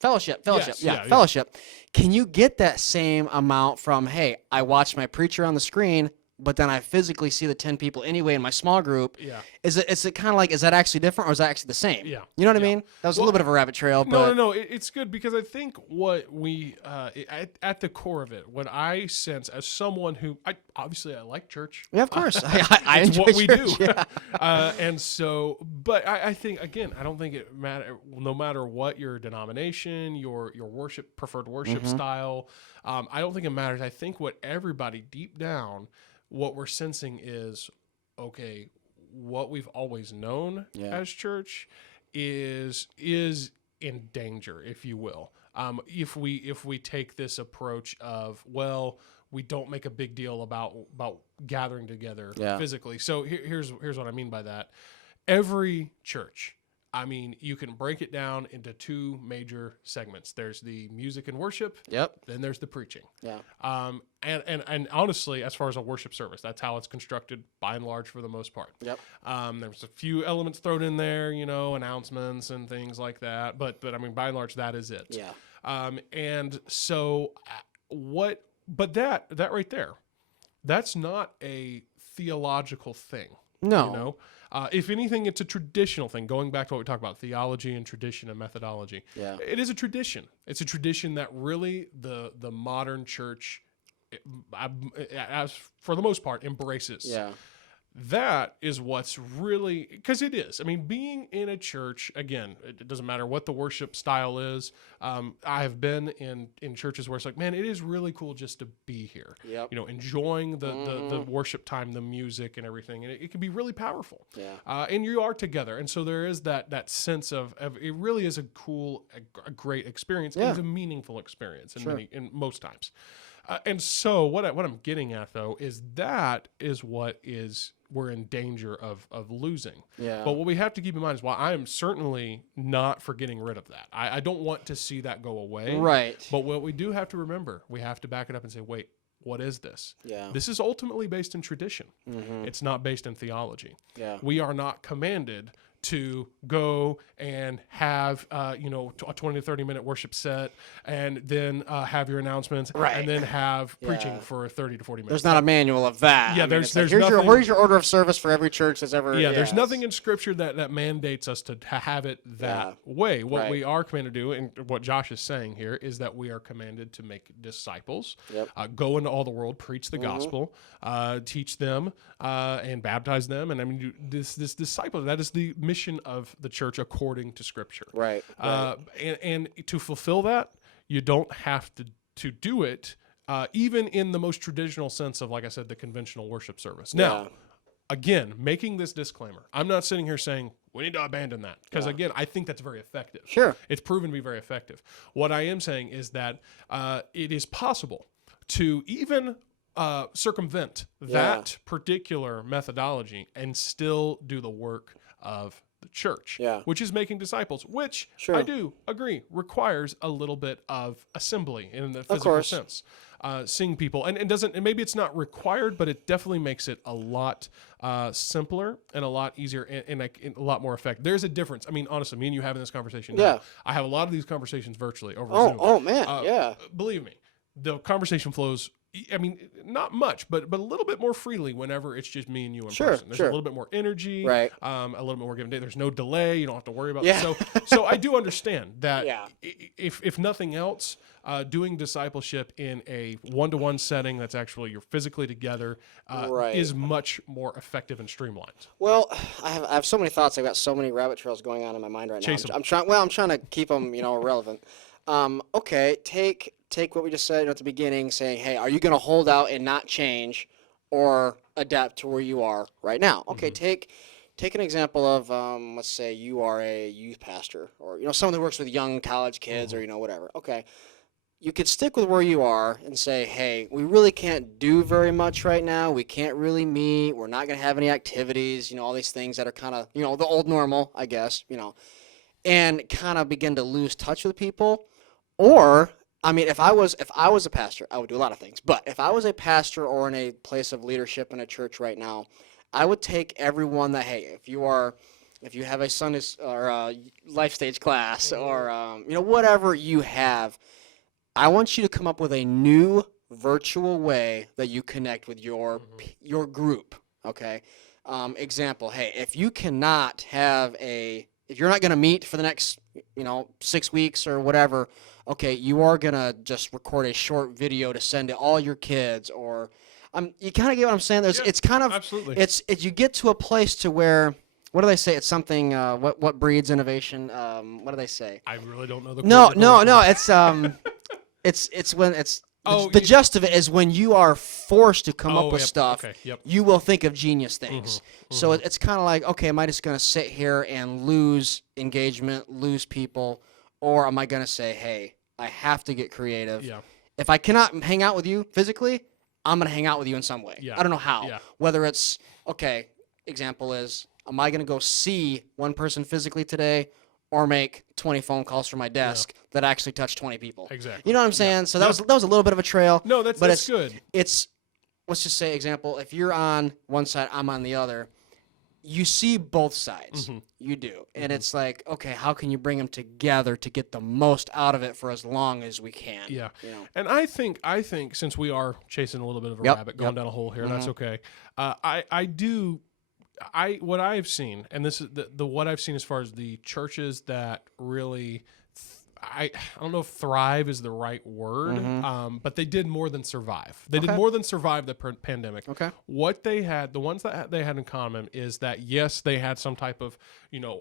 Fellowship. Fellowship. Can you get that same amount from, hey, I watched my preacher on the screen, but then I physically see the 10 people anyway in my small group? Yeah. Is it kind of like, is that actually different, or is that actually the same? Yeah. You know what I mean? That was a little bit of a rabbit trail. But No. It's good because I think what we, at the core of it, what I sense as someone who, I like church. Yeah, of course. I enjoy what we church, do. Yeah. And so, but I think, again, I don't think it matter, no matter what your denomination, your preferred worship style, I don't think it matters. I think what everybody deep down, what we're sensing is, okay, what we've always known as church is in danger, if you will. If we take this approach of, well, we don't make a big deal about gathering together physically. So here's what I mean by that. Every church, I mean, you can break it down into 2 major segments. There's the music and worship. Yep. Then there's the preaching. Yeah. And honestly, as far as a worship service, that's how it's constructed by and large for the most part. Yep. There's a few elements thrown in there, announcements and things like that. But I mean, by and large, that is it. Yeah. And so but that right there, that's not a theological thing. No. If anything, it's a traditional thing. Going back to what we talked about, theology and tradition and methodology. Yeah. It is a tradition. It's a tradition that really the modern church, as for the most part, embraces. Yeah. That is what's really, because it is. I mean, being in a church, again, it doesn't matter what the worship style is. I have been in churches where it's like, man, it is really cool just to be here. Yep. Enjoying the worship time, the music and everything. And it can be really powerful. Yeah. And you are together. And so there is that sense of it really is a cool, a great experience. Yeah. It's a meaningful experience Sure. in most times. And so what I'm getting at, though, is that is what we're in danger of losing. Yeah. But what we have to keep in mind is while I am certainly not for getting rid of that. I don't want to see that go away. Right. But what we do have to remember, we have to back it up and say, wait, what is this? Yeah. This is ultimately based in tradition. Mm-hmm. It's not based in theology. Yeah. We are not commanded to go and have a 20 to 30 minute worship set and then have your announcements Right. and then have preaching Yeah. for 30 to 40 minutes. There's not a manual of that. Yeah, I mean, there's it's like, nothing. here's your order of service for every church that's ever. Yeah, there's it's- nothing in Scripture that mandates us to have it that way. What Right. we are commanded to do, and what Josh is saying here, is that we are commanded to make disciples, Yep. go into all the world, preach the gospel, teach them, and baptize them. And I mean, this disciple, that is the mission of the church according to Scripture. Right. And to fulfill that, you don't have to do it, even in the most traditional sense of, like I said, the conventional worship service. Now, Yeah. again, making this disclaimer, I'm not sitting here saying we need to abandon that because, Yeah. again, I think that's very effective. Sure. It's proven to be very effective. What I am saying is that it is possible to even circumvent that particular methodology and still do the work of the church, Yeah. which is making disciples, which Sure. I do agree requires a little bit of assembly in the physical course. sense. Seeing people, and it doesn't, and maybe it's not required, but it definitely makes it a lot simpler and a lot easier and a lot more effective. There's a difference. I mean, honestly, me and you having this conversation now, Yeah. I have a lot of these conversations virtually over Zoom. Oh man. Yeah. Believe me, the conversation flows. I mean, not much, but a little bit more freely whenever it's just me and you in Sure, person. There's sure. a little bit more energy, Right. a little bit more give and take. There's no delay. You don't have to worry about Yeah. So I do understand that Yeah. if nothing else, doing discipleship in a one-to-one setting that's actually you're physically together Right. is much more effective and streamlined. Well, I have so many thoughts. I've got so many rabbit trails going on in my mind right now. Chase 'em. I'm trying to keep them, relevant. Okay, take what we just said at the beginning, saying, hey, are you going to hold out and not change, or adapt to where you are right now? Okay, take an example of, let's say you are a youth pastor, or someone that works with young college kids, or whatever. Okay, you could stick with where you are and say, hey, we really can't do very much right now. We can't really meet. We're not going to have any activities. All these things that are kind of the old normal, I guess. And kind of begin to lose touch with people. Or, I mean, if I was a pastor, I would do a lot of things. But if I was a pastor or in a place of leadership in a church right now, I would take everyone that, hey, if you have a Sunday or a life stage class or whatever you have, I want you to come up with a new virtual way that you connect with your group. Okay. Example, hey, if you're not going to meet for the next 6 weeks or whatever, okay, you are going to just record a short video to send to all your kids, or you kind of get what I'm saying. It's kind of absolutely. It's you get to a place to where, what do they say? It's something. What breeds innovation? What do they say? I really don't know the No. It's It's when it's Oh, the gist of it is when you are forced to come up with yep, stuff, okay, yep. you will think of genius things. So it's kind of like, okay, am I just going to sit here and lose engagement, lose people, or am I going to say, hey, I have to get creative. Yeah. If I cannot hang out with you physically, I'm going to hang out with you in some way. Yeah. I don't know how. Yeah. Whether it's, okay, example is, am I going to go see one person physically today, or make 20 phone calls from my desk that actually touch 20 people? Exactly. You know what I'm saying? Yeah. So that was a little bit of a trail. No, that's good. It's, let's just say, example, if you're on one side, I'm on the other, you see both sides. You do. And it's like, okay, how can you bring them together to get the most out of it for as long as we can? Yeah. And I think since we are chasing a little bit of a rabbit, going down a hole here, that's okay. What I've seen, and this is the what I've seen as far as the churches that really I don't know if thrive is the right word, but they did more than survive. They did Okay. more than survive the pandemic. Okay. What they had, the ones that they had in common is that, yes, they had some type of,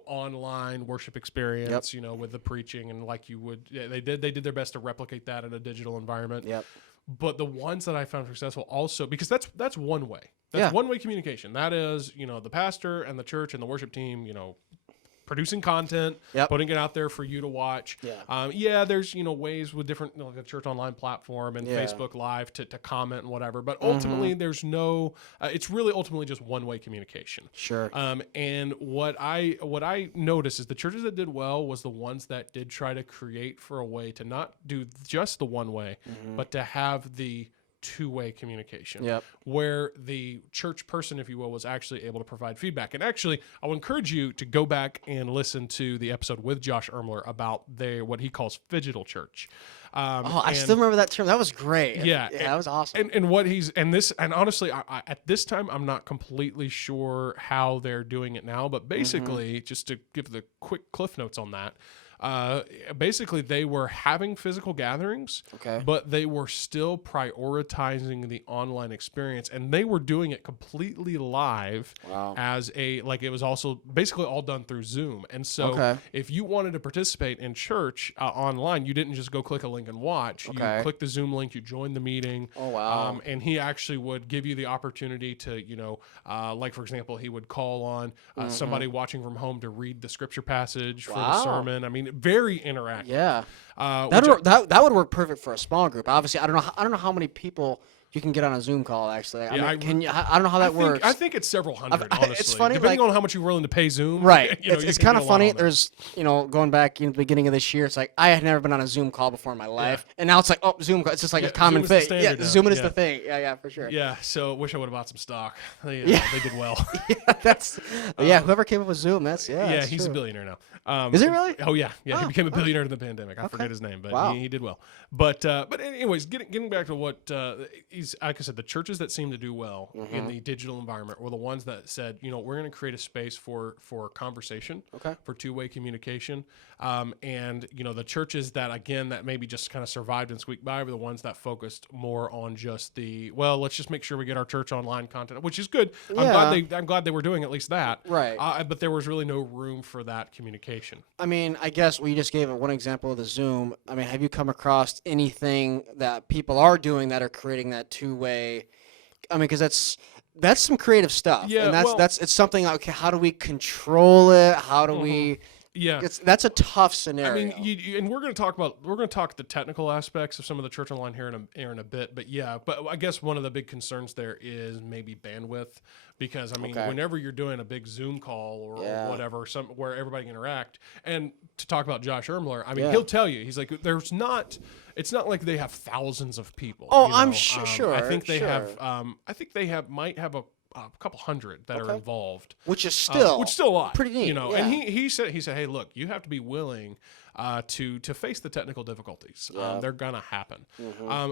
online worship experience, with the preaching, and like you would, they did their best to replicate that in a digital environment. Yep. But the ones that I found successful also, because that's one way. That's one-way communication. That is, the pastor and the church and the worship team, producing content, putting it out there for you to watch. There's ways with different, like a church online platform and Facebook Live to comment and whatever. But ultimately, there's no. It's really ultimately just one-way communication. Sure. And what I noticed is the churches that did well was the ones that did try to create for a way to not do just the one way, but to have the two-way communication, where the church person, if you will, was actually able to provide feedback. And actually, I would encourage you to go back and listen to the episode with Josh Ermler about what he calls phygital church. I still remember that term. That was great. Yeah, that was awesome. And what and honestly, I at this time, I'm not completely sure how they're doing it now, but basically, just to give the quick cliff notes on that, basically they were having physical gatherings, but they were still prioritizing the online experience, and they were doing it completely live as it was also basically all done through Zoom. And so if you wanted to participate in church online, you didn't just go click a link and watch. You click the Zoom link, you join the meeting. And he actually would give you the opportunity to, like for example, he would call on somebody watching from home to read the scripture passage for the sermon. I mean, very interactive. Yeah, that would work perfect for a small group. Obviously, I don't know how many people you can get on a Zoom call. Actually, I don't know how that works. I think it's several hundred. Honestly, it's funny, depending on how much you're willing to pay Zoom. Right. It's kind of funny. There's going back in the beginning of this year, it's like I had never been on a Zoom call before in my life, and now it's like Zoom call. It's just like a common thing. Yeah, Zoom is the thing. Yeah, for sure. Yeah. So wish I would have bought some stock. They did well. Whoever came up with Zoom, that's he's a billionaire now. Is he really? Oh yeah, he became a billionaire in the pandemic. I forget his name, but he did well. But anyways, getting back to what like I said, the churches that seemed to do well in the digital environment were the ones that said, we're going to create a space for conversation, for two-way communication, and the churches that maybe just kind of survived and squeaked by were the ones that focused more on just let's just make sure we get our church online content, which is good. I'm glad they were doing at least that. Right. But there was really no room for that communication. I mean, I guess we just gave one example of the Zoom. I mean, have you come across anything that people are doing that are creating that two-way? I mean, because that's some creative stuff. Yeah, and it's something. Okay, how do we control it? How do we? Yeah, that's a tough scenario. I mean, and we're going to talk the technical aspects of some of the church online here in a bit. But I guess one of the big concerns there is maybe bandwidth, because I mean, whenever you're doing a big Zoom call or whatever, where everybody can interact, and to talk about Josh Ermler, I mean, he'll tell you, he's like, it's not like they have thousands of people. I'm sure. I think they might have a couple hundred that are involved, which is still a lot, pretty neat. And he said, hey, look, you have to be willing to face the technical difficulties. They're gonna happen.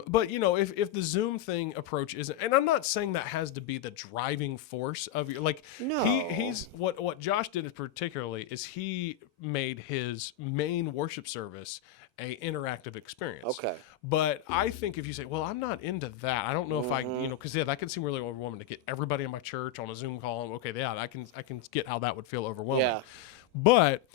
But if the Zoom thing approach isn't, and I'm not saying that has to be the driving force of your, he's what Josh did particularly is he made his main worship service a interactive experience. But I think if you say, well, I'm not into that, I don't know if I, because that can seem really overwhelming to get everybody in my church on a Zoom call. I can get how that would feel overwhelming. But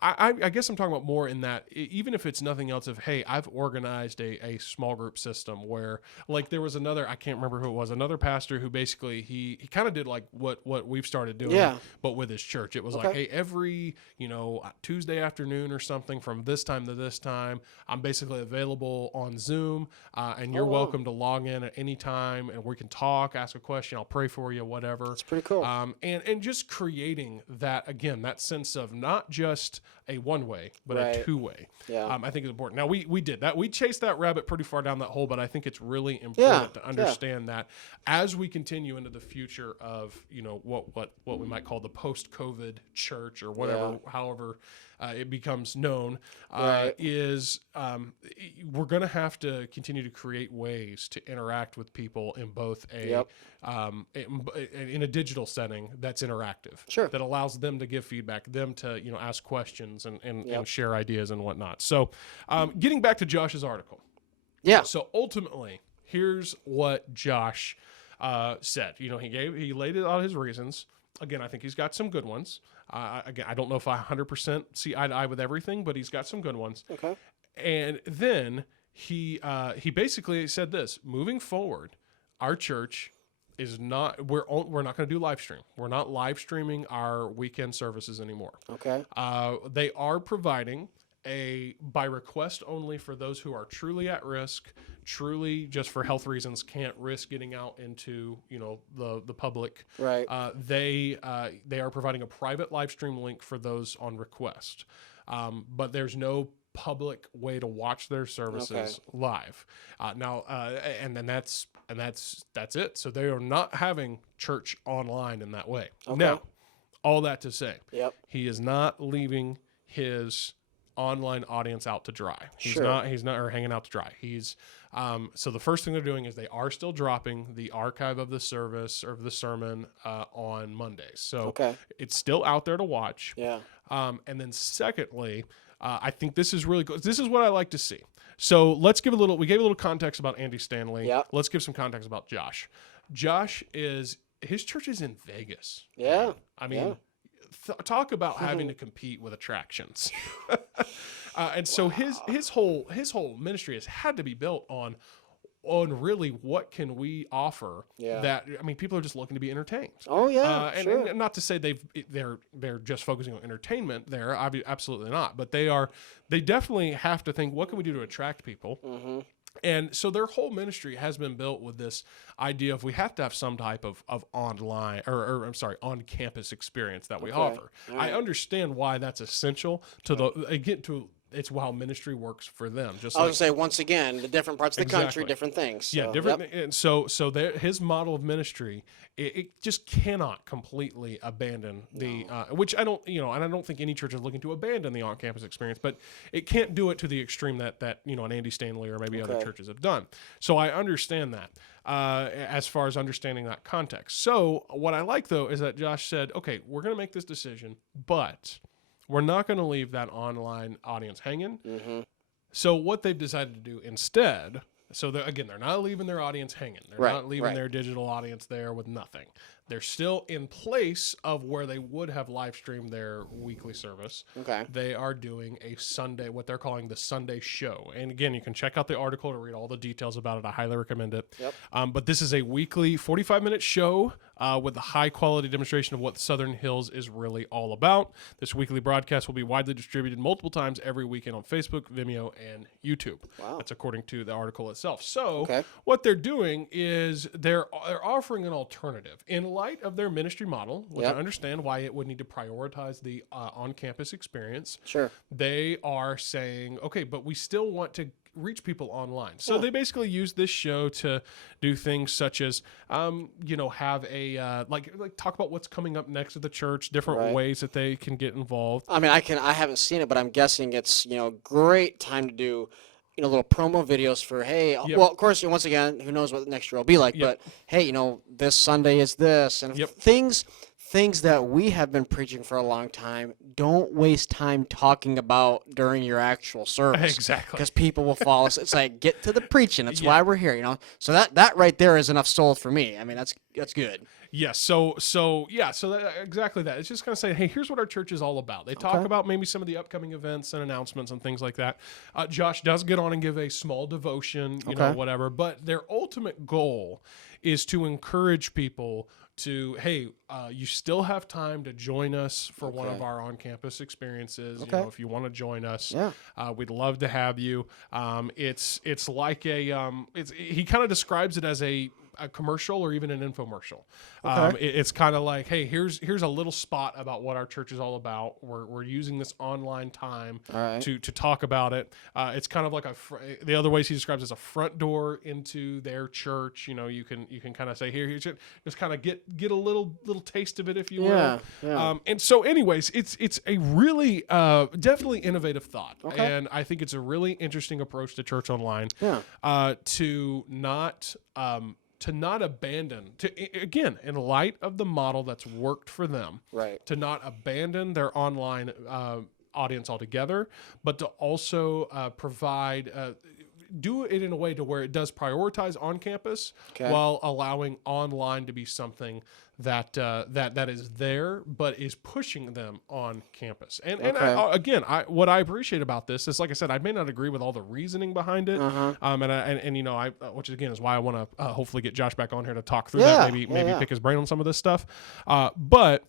I guess I'm talking about more in that, even if it's nothing else of, hey, I've organized a small group system where, like, there was another, I can't remember who it was, another pastor who basically, he kind of did like what we've started doing, but with his church. It was like, hey, every, Tuesday afternoon or something from this time to this time, I'm basically available on Zoom, and you're welcome to log in at any time, and we can talk, ask a question, I'll pray for you, whatever. That's pretty cool. And just creating that, again, that sense of not just a one-way, but a two-way. I think is important. Now, we did that. We chased that rabbit pretty far down that hole, but I think it's really important to understand that as we continue into the future of, what we might call the post-COVID church or whatever, however it becomes known, is we're going to have to continue to create ways to interact with people in both in a digital setting that's interactive, that allows them to give feedback, them to ask questions, conversations and share ideas and whatnot. So getting back to Josh's article. Yeah. So ultimately, here's what Josh said. You know, he laid out his reasons. Again, I think he's got some good ones. Again, I don't know if I 100% see eye to eye with everything, but he's got some good ones. Okay. And then he basically said this: moving forward, our church is not we're not going to do live stream. We're not live streaming our weekend services anymore. Okay. They are providing by request only for those who are truly at risk, truly just for health reasons can't risk getting out into the public. Right. They are providing a private live stream link for those on request, but there's no public way to watch their services live now, and then that's it. So they are not having church online in that way. Okay. Now, all that to say, Yep. he is not leaving his online audience out to dry. He's Sure. not or hanging out to dry. He's so the first thing they're doing is they are still dropping the archive of the service or the sermon on Mondays. So it's still out there to watch. Yeah. And then secondly, I think this is really good. This is what I like to see. So we gave a little context about Andy Stanley. Yep. Let's give some context about Josh. His church is in Vegas. Yeah. I mean, talk about having to compete with attractions. And so his whole ministry has had to be built on really what can we offer that, I mean, people are just looking to be entertained. Oh yeah. And not to say they're just focusing on entertainment there. Absolutely not. But they definitely have to think, what can we do to attract people? Mm-hmm. And so their whole ministry has been built with this idea of we have to have some type of online on campus experience that we offer. Right. I understand why that's essential it's how ministry works for them. I was going to say, once again, the different parts of the country, different things. So, yeah, different. Yep. And so his model of ministry, it just cannot completely abandon which I don't, and I don't think any church is looking to abandon the on-campus experience, but it can't do it to the extreme that an Andy Stanley or maybe other churches have done. So I understand that as far as understanding that context. So what I like, though, is that Josh said, okay, we're going to make this decision, but we're not going to leave that online audience hanging. Mm-hmm. So what they've decided to do instead, they're not leaving their audience hanging. They're not leaving their digital audience there with nothing. They're still in place of where they would have live streamed their weekly service. Okay. They are doing a Sunday, what they're calling the Sunday show. And again, you can check out the article to read all the details about it. I highly recommend it. Yep. But this is a weekly 45-minute show with a high-quality demonstration of what Southern Hills is really all about. This weekly broadcast will be widely distributed multiple times every weekend on Facebook, Vimeo, and YouTube. Wow. That's according to the article itself. So what they're doing is they're offering an alternative. In light of their ministry model, which I understand why it would need to prioritize the on-campus experience. Sure. They are saying, okay, but we still want to reach people online. So they basically use this show to do things such as, have a like talk about what's coming up next at the church, different ways that they can get involved. I mean, I haven't seen it, but I'm guessing it's great time to do little promo videos for, hey, well, of course, once again, who knows what the next year will be like, but hey, this Sunday is this, and things that we have been preaching for a long time. Don't waste time talking about during your actual service. Exactly. Because people will fall asleep. It's like, get to the preaching. That's why we're here, So that right there is enough sold for me. I mean, that's good. Yes. So exactly that. It's just going to say, hey, here's what our church is all about. They talk about maybe some of the upcoming events and announcements and things like that. Josh does get on and give a small devotion, whatever. But their ultimate goal is to encourage people to, hey, you still have time to join us for one of our on-campus experiences. If you want to join us, we'd love to have you. It's like he kind of describes it as a commercial or even an infomercial. It's kind of like, hey, here's a little spot about what our church is all about. We're using this online time to talk about it. It's kind of like the other ways he describes it as a front door into their church. You can kind of say, here's it. Just kind of get a little taste of it, if you will. Yeah. And so anyways, it's a really definitely innovative thought. And I think it's a really interesting approach to church online. To not abandon, again, in light of the model that's worked for them, to not abandon their online audience altogether, but to also provide. Do it in a way to where it does prioritize on campus while allowing online to be something that that is there, but is pushing them on campus. And what I appreciate about this is, like I said, I may not agree with all the reasoning behind it, and you know, which again is why I want to hopefully get Josh back on here to talk through that, maybe pick his brain on some of this stuff. But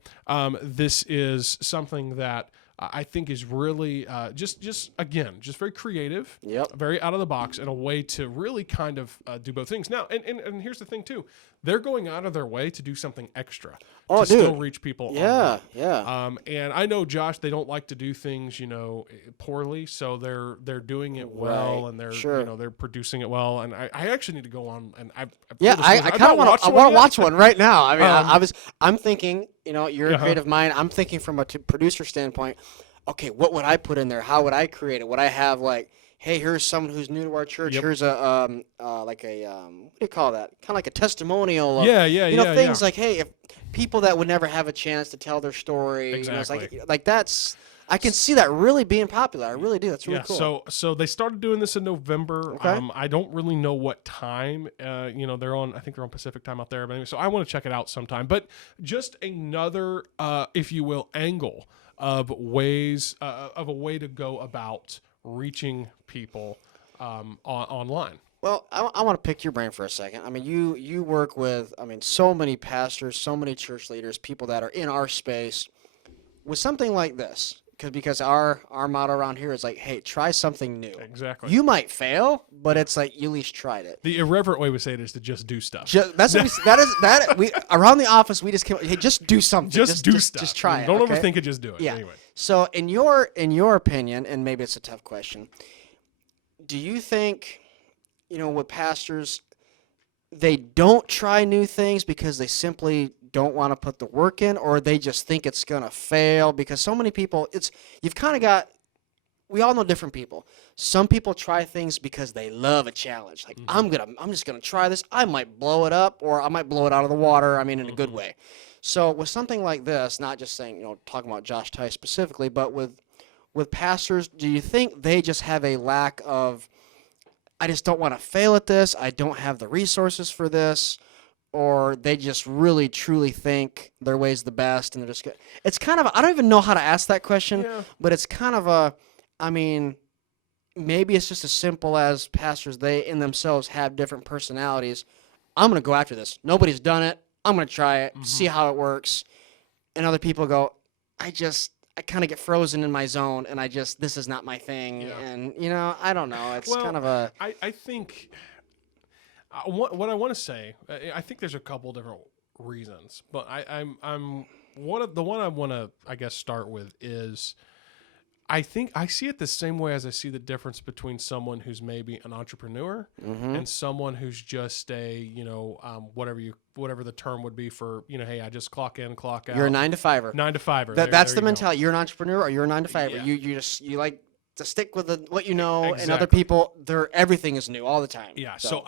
this is something that I think is really just very creative, very out of the box, and a way to really kind of do both things. Now, and here's the thing too, they're going out of their way to do something extra to still reach people. Online. And I know, Josh, they don't like to do things, you know, poorly, so they're doing it well, and they're you know, they're producing it well. And I actually need to go on and I kind of want to watch one right now. I mean, I'm thinking, you know, you're a creative mind. I'm thinking from a producer standpoint. Okay, what would I put in there? How would I create it? Would I have like, hey, here's someone who's new to our church. Here's a what do you call that? Kind of like a testimonial. Of, you know, things like, hey, if people that would never have a chance to tell their story. Exactly. You know, like that's. I can see that really being popular. I really do. That's really cool. So they started doing this in November. I don't really know what time. You know, I think they're on Pacific time out there. But anyway, so I want to check it out sometime. But just another, if you will, angle of ways of a way to go about reaching people online. Well, I want to pick your brain for a second. I mean, you work with, I mean, so many pastors, so many church leaders, people that are in our space. With something like this, because our motto around here is like, hey, try something new. Exactly. You might fail, but it's like you at least tried it. The irreverent way we say it is to just do stuff. That's what we around the office we just came. Hey, just do something. Just do stuff. Just try it. Don't overthink it. Just do it. Yeah. Anyway. So in your opinion, and maybe it's a tough question, do you think, you know, with pastors, they don't try new things because they simply don't want to put the work in, or they just think it's going to fail? Because so many people, you've kind of got, we all know different people. Some people try things because they love a challenge. Like, I'm just going to try this. I might blow it up, or I might blow it out of the water. I mean, in a good way. So with something like this, not just saying, you know, talking about Josh Tice specifically, but with pastors, do you think they just have a lack of, I just don't want to fail at this, I don't have the resources for this, or they just really truly think their way's the best and they're just good? It's kind of, I don't even know how to ask that question, but it's kind of I mean, maybe it's just as simple as pastors, they in themselves have different personalities. I'm going to go after this. Nobody's done it. I'm going to try it, see how it works. And other people go, I kind of get frozen in my zone, and this is not my thing. And, you know, I don't know. It's kind of a... I think... what I want to say, I think there's a couple different reasons, but I'm the one I want to, I guess, start with is, I think I see it the same way as I see the difference between someone who's maybe an entrepreneur and someone who's just a, you know, whatever the term would be for, you know, hey, I just clock in, clock out. You're a 9-to-5er. 9-to-5er. That's the mentality. You're an entrepreneur or you're a 9-to-5er. Yeah. You like to stick with what you know, and other people, everything is new all the time. Yeah. So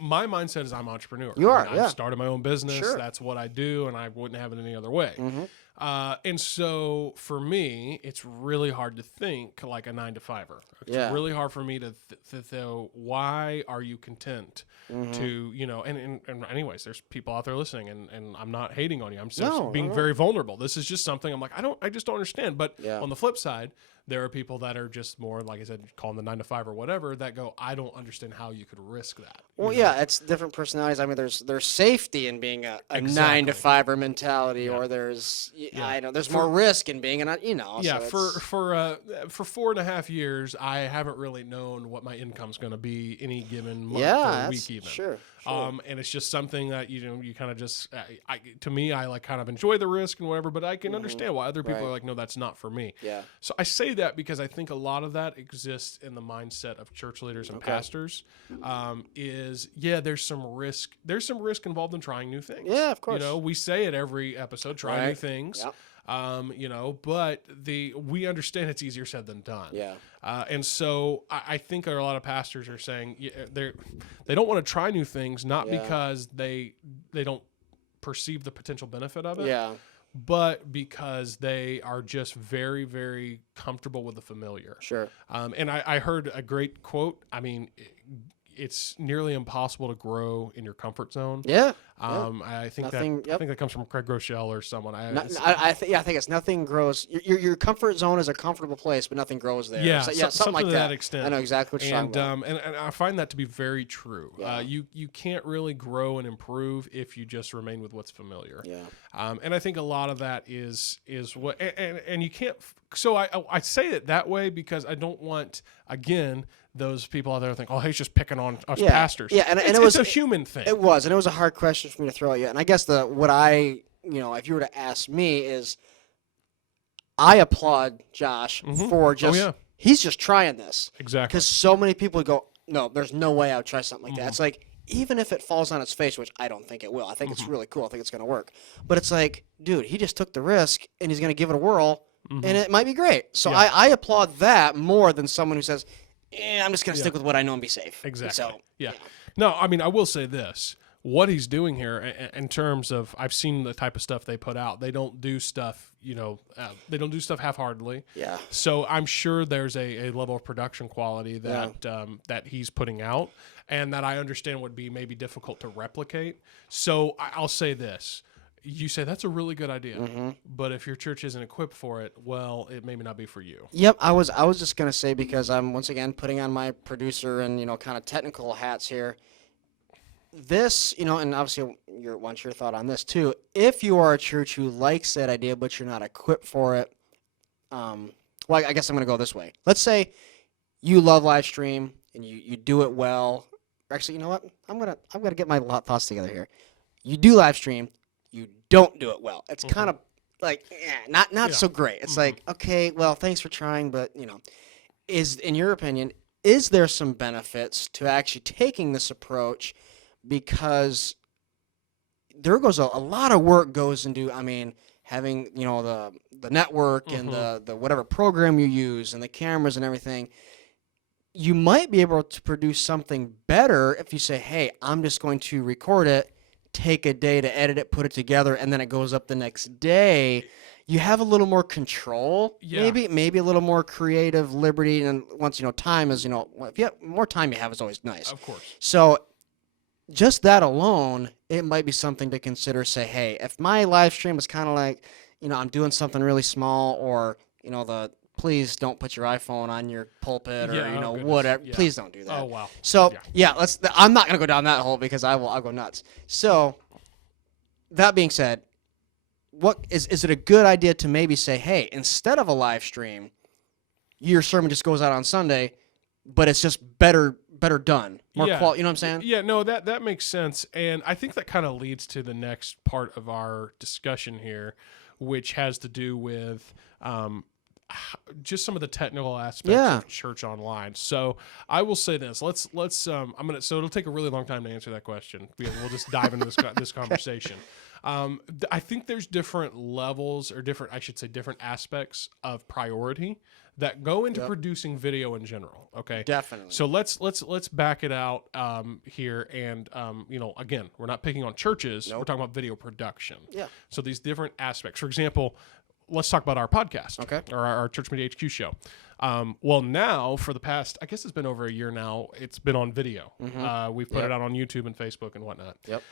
my mindset is I'm an entrepreneur. You are. I've started my own business. Sure. That's what I do, and I wouldn't have it any other way. And so for me, it's really hard to think like a 9-to-5er. It's really hard for me to think, why are you content to, you know, and anyways, there's people out there listening, and I'm not hating on you. I'm just being very vulnerable. This is just something I'm like, I just don't understand. But on the flip side, there are people that are just more, like I said, call them the 9-to-5 or whatever, that go, I don't understand how you could risk that. Well, it's different personalities. I mean, there's safety in being a 9-to-5er mentality, or there's there's more risk in being you know. Yeah, so for 4.5 years, I haven't really known what my income's going to be any given month or week even. Sure. And it's just something that, you know, you kind of just, to me, I like kind of enjoy the risk and whatever, but I can understand why other people are like, no, that's not for me. Yeah. So I say that because I think a lot of that exists in the mindset of church leaders and pastors. There's some risk. There's some risk involved in trying new things. Yeah, of course. You know, we say it every episode, try new things. Yep. You know, but we understand it's easier said than done. Yeah. And so I think a lot of pastors are saying they don't want to try new things, not because they don't perceive the potential benefit of it. Yeah. but because they are just very, very comfortable with the familiar. Sure. And I heard a great quote. I mean, it's nearly impossible to grow in your comfort zone. Yeah. I think that comes from Craig Groeschel or someone. I think it's nothing grows. Your comfort zone is a comfortable place, but nothing grows there. Yeah, something like to that extent. I know exactly what you're talking about. And I find that to be very true. Yeah. You can't really grow and improve if you just remain with what's familiar. Yeah. And I think a lot of that is what and you can't. So I say it that way because I don't want, again, those people out there think, oh, he's just picking on us pastors. Yeah, and it was a human thing. It was, and it was a hard question for me to throw at you. And I guess if you were to ask me, is I applaud Josh for just he's just trying this. Exactly. Because so many people would go, no, there's no way I would try something like that. It's like, even if it falls on its face, which I don't think it will, I think it's really cool. I think it's going to work. But it's like, dude, he just took the risk, and he's going to give it a whirl, and it might be great. So I applaud that more than someone who says, I'm just going to stick with what I know and be safe. Exactly. So, yeah. No, I mean, I will say this. What he's doing here in terms of, I've seen the type of stuff they put out. They don't do stuff, they don't do stuff half-heartedly. Yeah. So I'm sure there's a level of production quality that that he's putting out, and that I understand would be maybe difficult to replicate. So I'll say this. You say that's a really good idea, but if your church isn't equipped for it, well, it may not be for you. Yep, I was just gonna say, because I'm once again putting on my producer and kind of technical hats here. This, and obviously want your thought on this too. If you are a church who likes that idea but you're not equipped for it, well, I guess I'm gonna go this way. Let's say you love live stream and you do it well. Actually, you know what? I'm gonna get my thoughts together here. You do live stream. You don't do it well. It's kind of like, not so great. It's like, okay, well, thanks for trying, but, in your opinion, is there some benefits to actually taking this approach? Because there goes a lot of work goes into, having, the network and the whatever program you use and the cameras and everything. You might be able to produce something better if you say, hey, I'm just going to record it, take a day to edit it, put it together, and then it goes up the next day. You have a little more control, maybe a little more creative liberty, and once time is if you have more time you have is always nice. Of course. So just that alone, it might be something to consider. Say, hey, if my live stream is kind of like, I'm doing something really small, or please don't put your iPhone on your pulpit, or whatever. Yeah. Please don't do that. Oh wow. So I'm not gonna go down that hole because I'll go nuts. So that being said, what is it a good idea to maybe say, hey, instead of a live stream, your sermon just goes out on Sunday, but it's just better done, more quality. You know what I'm saying? Yeah. No, that makes sense, and I think that kind of leads to the next part of our discussion here, which has to do with just some of the technical aspects of church online. So I will say this. Let's so it'll take a really long time to answer that question. We'll just dive into this conversation. I think there's different levels, or different aspects of priority that go into producing video in general. Okay. Definitely. So let's back it out here, and again, we're not picking on churches. Nope. We're talking about video production. Yeah. So these different aspects. For example, let's talk about our podcast, or our ChurchMediaHQ show. Well, now for the past, I guess it's been over a year now, it's been on video. We've put it out on YouTube and Facebook and whatnot. Yep.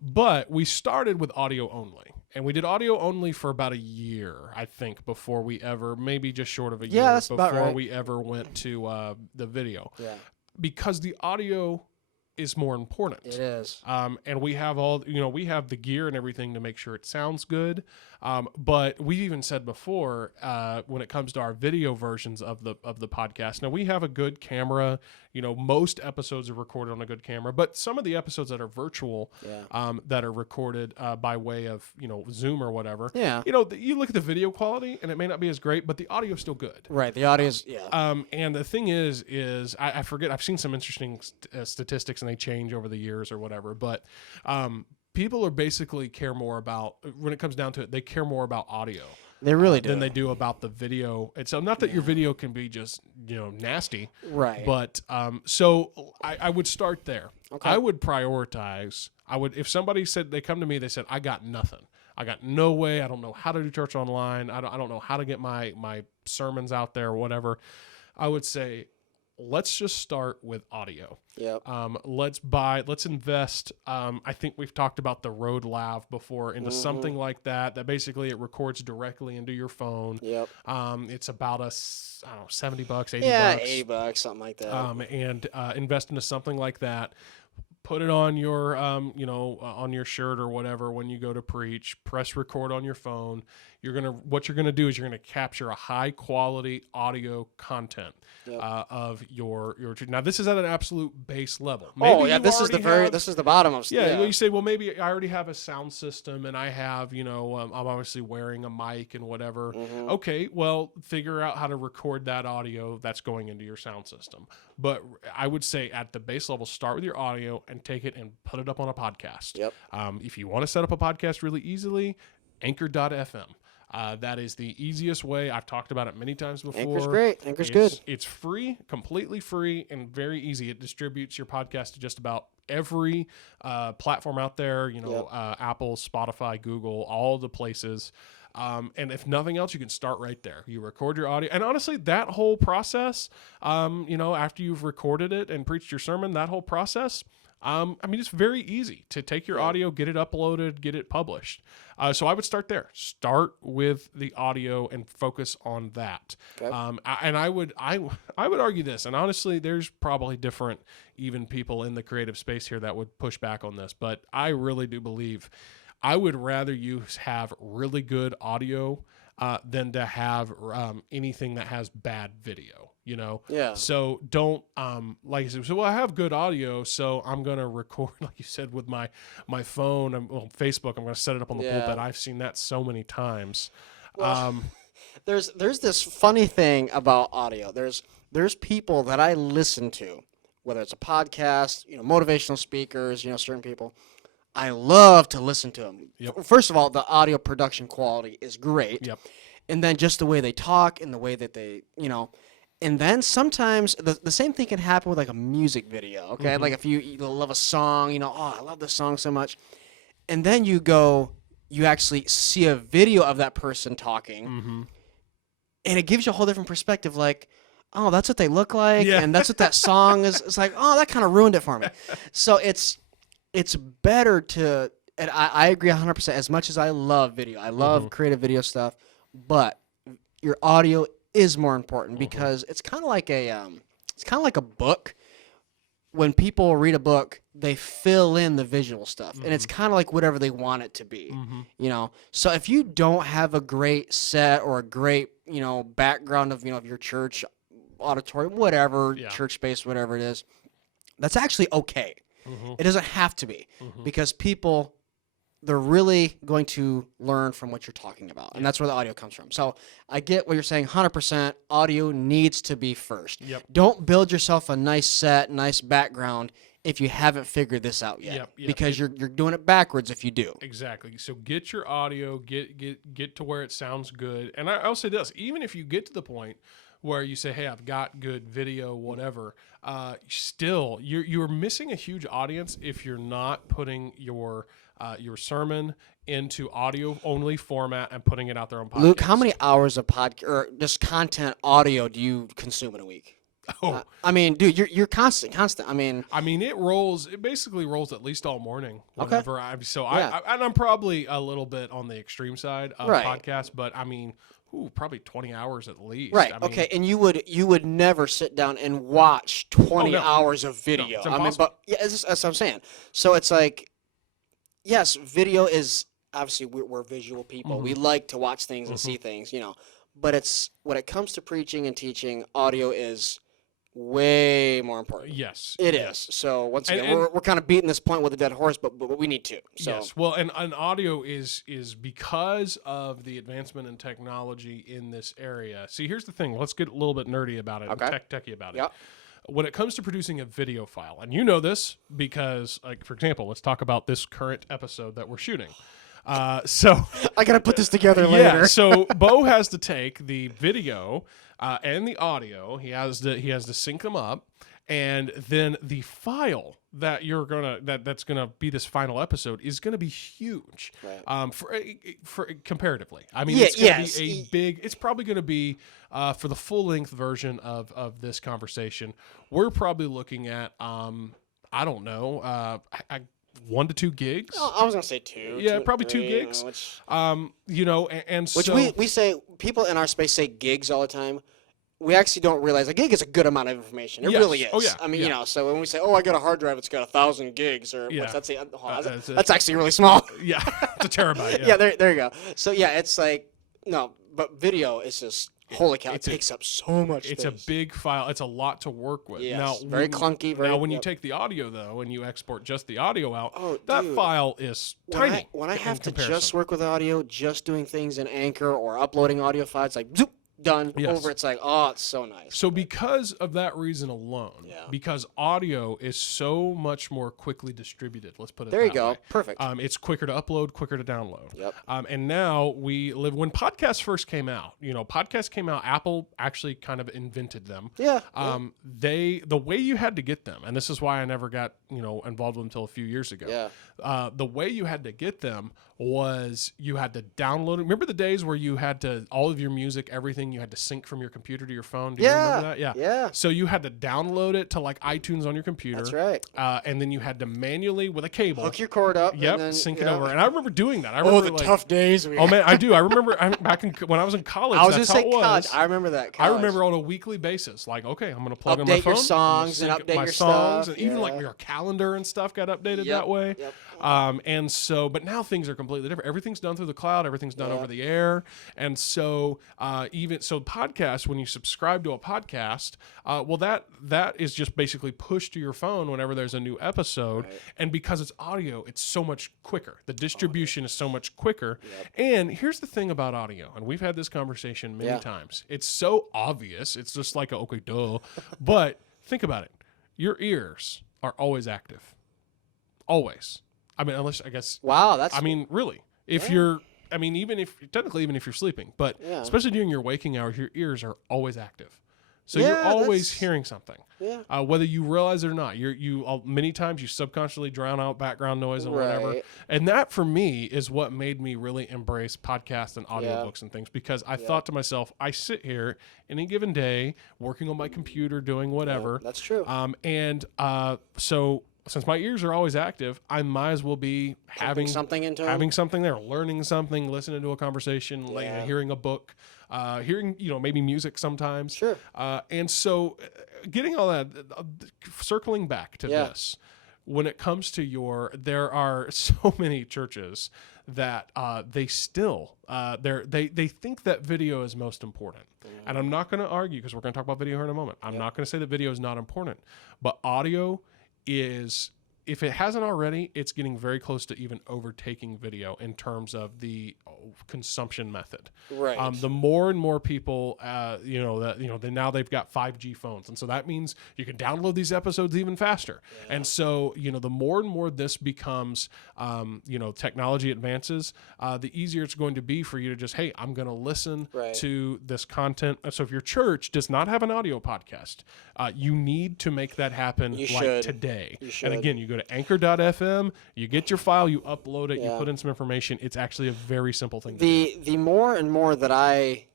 But we started with audio only, and we did audio only for about a year, I think, before we ever, maybe just short of a year, that's before about right. we ever went to the video. Yeah. Because the audio is more important. It is. And we have we have the gear and everything to make sure it sounds good. But we've even said before, when it comes to our video versions of the podcast, now we have a good camera. Most episodes are recorded on a good camera, but some of the episodes that are virtual, that are recorded by way of Zoom or whatever, you look at the video quality and it may not be as great, but the audio is still good. Right, the audio is and the thing is I forget. I've seen some interesting statistics, and they change over the years or whatever, but people are basically care more about, when it comes down to it, they care more about audio. They really do. Than they do about the video. And so not that your video can be just, nasty. Right. But so I would start there. Okay. I would prioritize. If somebody said, they come to me, they said, I got nothing. I got no way. I don't know how to do church online. I don't know how to get my sermons out there or whatever. I would say, let's just start with audio. Yep. Let's invest. I think we've talked about the Rode Lav before into something like that basically it records directly into your phone. Yep. It's about $70, $80. Yeah, $80, something like that. And invest into something like that. Put it on your, on your shirt or whatever when you go to preach. Press record on your phone. What you're gonna do is you're gonna capture a high quality audio content of your. Now this is at an absolute base level. Maybe this is the bottom of. Yeah, you say, well, maybe I already have a sound system and I have, I'm obviously wearing a mic and whatever. Okay, well, figure out how to record that audio that's going into your sound system. But I would say at the base level, start with your audio and take it and put it up on a podcast. Yep. If you want to set up a podcast really easily, Anchor.fm. That is the easiest way. I've talked about it many times before. Anchor's great. Anchor's good. It's free, completely free, and very easy. It distributes your podcast to just about every platform out there, Apple, Spotify, Google, all the places. And if nothing else, you can start right there. You record your audio. And honestly, that whole process, after you've recorded it and preached your sermon, that whole process, it's very easy to take your audio, get it uploaded, get it published. So I would start there. Start with the audio and focus on that. Okay. And I would argue this, and honestly, there's probably different even people in the creative space here that would push back on this, but I really do believe I would rather you have really good audio than to have anything that has bad video. Yeah. So don't like you said. So I have good audio, so I'm gonna record, like you said, with my phone. Facebook. I'm gonna set it up on the pulpit. I've seen that so many times. Well, there's this funny thing about audio. There's people that I listen to, whether it's a podcast, motivational speakers, certain people. I love to listen to them. Yep. First of all, the audio production quality is great. Yep. And then just the way they talk and the way that they, and then sometimes the same thing can happen with like a music video, okay? Like if you love a song, I love this song so much. And then you actually see a video of that person talking, and it gives you a whole different perspective, like, oh, that's what they look like, and that's what that song is. It's like, oh, that kind of ruined it for me. So it's better to, and I agree 100%, as much as I love video. I love creative video stuff, but your audio is more important because it's kind of like a book. When people read a book, they fill in the visual stuff, and it's kind of like whatever they want it to be, So if you don't have a great set or a great, background of, of your church, auditorium, whatever, church space, whatever it is, that's actually okay. It doesn't have to be because people, they're really going to learn from what you're talking about. And that's where the audio comes from. So I get what you're saying 100%. Audio needs to be first. Yep. Don't build yourself a nice set, nice background if you haven't figured this out yet. Because you're doing it backwards if you do. Exactly. So get your audio, get to where it sounds good. And I'll say this, even if you get to the point where you say, hey, I've got good video, whatever, still, you're missing a huge audience if you're not putting your sermon into audio-only format and putting it out there on podcast. Luke, how many hours of podcast or just content audio do you consume in a week? Oh, dude, you're constant. It basically rolls at least all morning. Whenever I'm probably a little bit on the extreme side of podcast, but probably 20 hours at least. Right. Okay. And you would never sit down and watch 20 hours of video. No, it's impossible. That's what I'm saying. So it's like, yes, video is obviously we're visual people. We like to watch things and see things, But it's when it comes to preaching and teaching, audio is way more important. Yes, it is. So once again, we're kind of beating this point with a dead horse, but we need to. So. Yes. Well, and audio is because of the advancement in technology in this area. See, here's the thing. Let's get a little bit nerdy about it, techie about it. When it comes to producing a video file, and you know this because, like, for example, let's talk about this current episode that we're shooting. So I gotta put this together later. So Bo has to take the video and the audio. He has to sync them up, and then the file that that's gonna be this final episode is gonna be huge, Right. for comparatively. I mean, Yeah, it's gonna yes. be a big. It's probably gonna be for the full length version of this conversation. We're probably looking at I don't know, 1 to 2 gigs. Oh, I was gonna say 2. Yeah, 2, probably 2 3, gigs. Which So we say, people in our space say gigs all the time. We actually don't realize a gig is a good amount of information. It Yes. really is. Oh, yeah. I mean, Yeah. so when we say, "Oh, I got a hard drive, it's got 1,000 gigs," or Yeah. what's that say? That's it. That's actually really small. yeah, it's a terabyte. Yeah, there you go. So yeah, it's like no, but video is just holy cow. It It's a- takes up so much It's space. a big file. It's a lot to work with. Yes, Now, very clunky. Very, now, when you yep. take the audio though, and you export just the audio out, Oh, that dude. file is when tiny. when I in have to comparison. just work with audio, just doing things in Anchor or uploading audio files, like zoop, done Yes. over. It's like, oh, it's so nice. So because of that reason alone, Yeah. because audio is so much more quickly distributed, let's put it There you that go. way. Perfect. It's quicker to upload, quicker to download. Yep. And now we live, when podcasts first came out, podcasts came out, Apple actually kind of invented them. Yeah. The way you had to get them, and this is why I never got, involved with them until a few years ago. Yeah. The way you had to get them was you had to download it. Remember the days where you had to, all of your music, everything, you had to sync from your computer to your phone? Do you remember that? Yeah. Yeah. So you had to download it to like iTunes on your computer. That's right. And then you had to manually, with a cable, Hook your cord up. yep, and then, sync it yeah. over. And I remember doing that. I Oh, remember the tough days. Oh man, I do. I remember when I was in college. I was that's gonna how say it college. was. I remember that. I College. remember on a weekly basis, like, okay, I'm going to plug in my Update your phone, songs I'm gonna and sync update my your songs, stuff, and even like yeah. your calendar and stuff got updated Yep, that way. yep. And so, but now things are completely different. Everything's done through the cloud. Everything's done Yeah. over the air. And so, podcasts, when you subscribe to a podcast, that is just basically pushed to your phone whenever there's a new episode. Right. And because it's audio, it's so much quicker. The distribution is so much quicker. Yep. And here's the thing about audio, and we've had this conversation many Yeah. times. It's so obvious. It's just like, okay, duh. But think about it. Your ears are always active. Always. I mean, unless, I guess, Wow, that's. I mean, really, if Yeah. you're, I mean, even if you're sleeping, but Yeah. especially during your waking hours, your ears are always active. So Yeah, you're always that's- hearing something, Yeah. whether you realize it or not. Many times you subconsciously drown out background noise and whatever. Right. And that for me is what made me really embrace podcasts and audiobooks and things, because I thought to myself, I sit here any given day working on my computer, doing whatever. That's true. So since my ears are always active, I might as well be having something into 'em. having something there, learning something, listening to a conversation, like, Yeah. hearing a book, hearing maybe music sometimes. Sure. And so, getting all that, circling back to Yeah. this, when it comes to there are so many churches that they still they think that video is most important. And I'm not going to argue, because we're going to talk about video here in a moment. I'm not going to say that video is not important, but audio is, if it hasn't already, it's getting very close to even overtaking video in terms of the consumption method. Right. The more and more people, now they've got 5G phones, and so that means you can download these episodes even faster. Yeah. And so, the more and more this becomes, technology advances, the easier it's going to be for you to just, hey, I'm going to listen Right. to this content. So if your church does not have an audio podcast, you need to make that happen You like should. today. You should. And again, you go to anchor.fm, you get your file, you upload it, you Yeah. put in some information. It's actually a very simple thing to do. The more and more that I,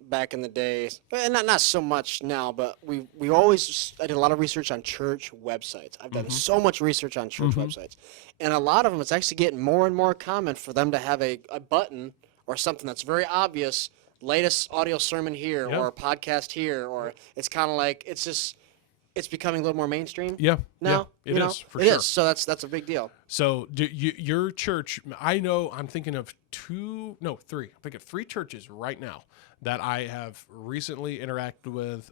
back in the days, and not so much now, but I did a lot of research on church websites. I've done so much research on church websites, and a lot of them, it's actually getting more and more common for them to have a button or something that's very obvious. Latest audio sermon here, Yeah. or a podcast here, or it's kind of like it's becoming a little more mainstream. Yeah, Now yeah, it is for It sure. is. So that's a big deal. So your church, I'm thinking of three. I'm thinking of 3 churches right now that I have recently interacted with,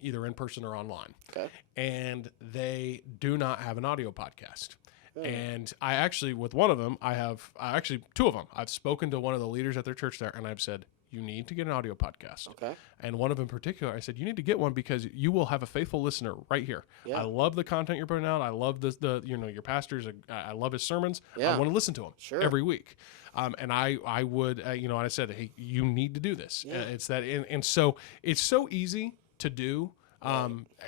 either in person or online. Okay. And they do not have an audio podcast. And I actually, with one of them, actually 2 of them. I've spoken to one of the leaders at their church there, and I've said, you need to get an audio podcast. Okay. And one of them in particular, I said, you need to get one because you will have a faithful listener right here. Yeah. I love the content you're putting out. I love your pastors. I love his sermons. Yeah. I want to listen to them Sure. every week. And I would, and I said, hey, you need to do this. Yeah. It's that, and so it's so easy to do.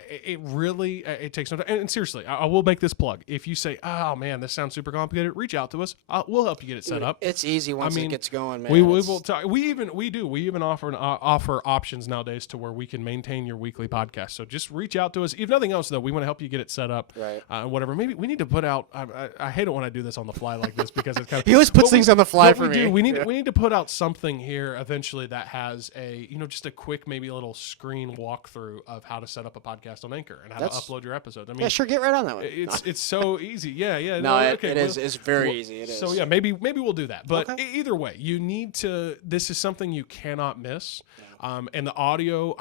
It really it takes no time. And seriously, I will make this plug. If you say, "Oh man, this sounds super complicated," reach out to us. We'll help you get it set up. It's easy once it gets going, man. We will talk. We even offer options nowadays to where we can maintain your weekly podcast. So just reach out to us. If nothing else, though, we want to help you get it set up. Right. Whatever. Maybe we need to put out. I hate it when I do this on the fly like this because it's kind of. He always puts things on the fly for me. We need to put out something here eventually that has a just a quick maybe a little screen walkthrough of how to set up a podcast on Anchor and how to upload your episodes. I mean, yeah, sure, get right on that one. It's so easy. Yeah. No, it is. It's very easy. It is. So yeah, maybe we'll do that. But either way, you need to. This is something you cannot miss. And the audio,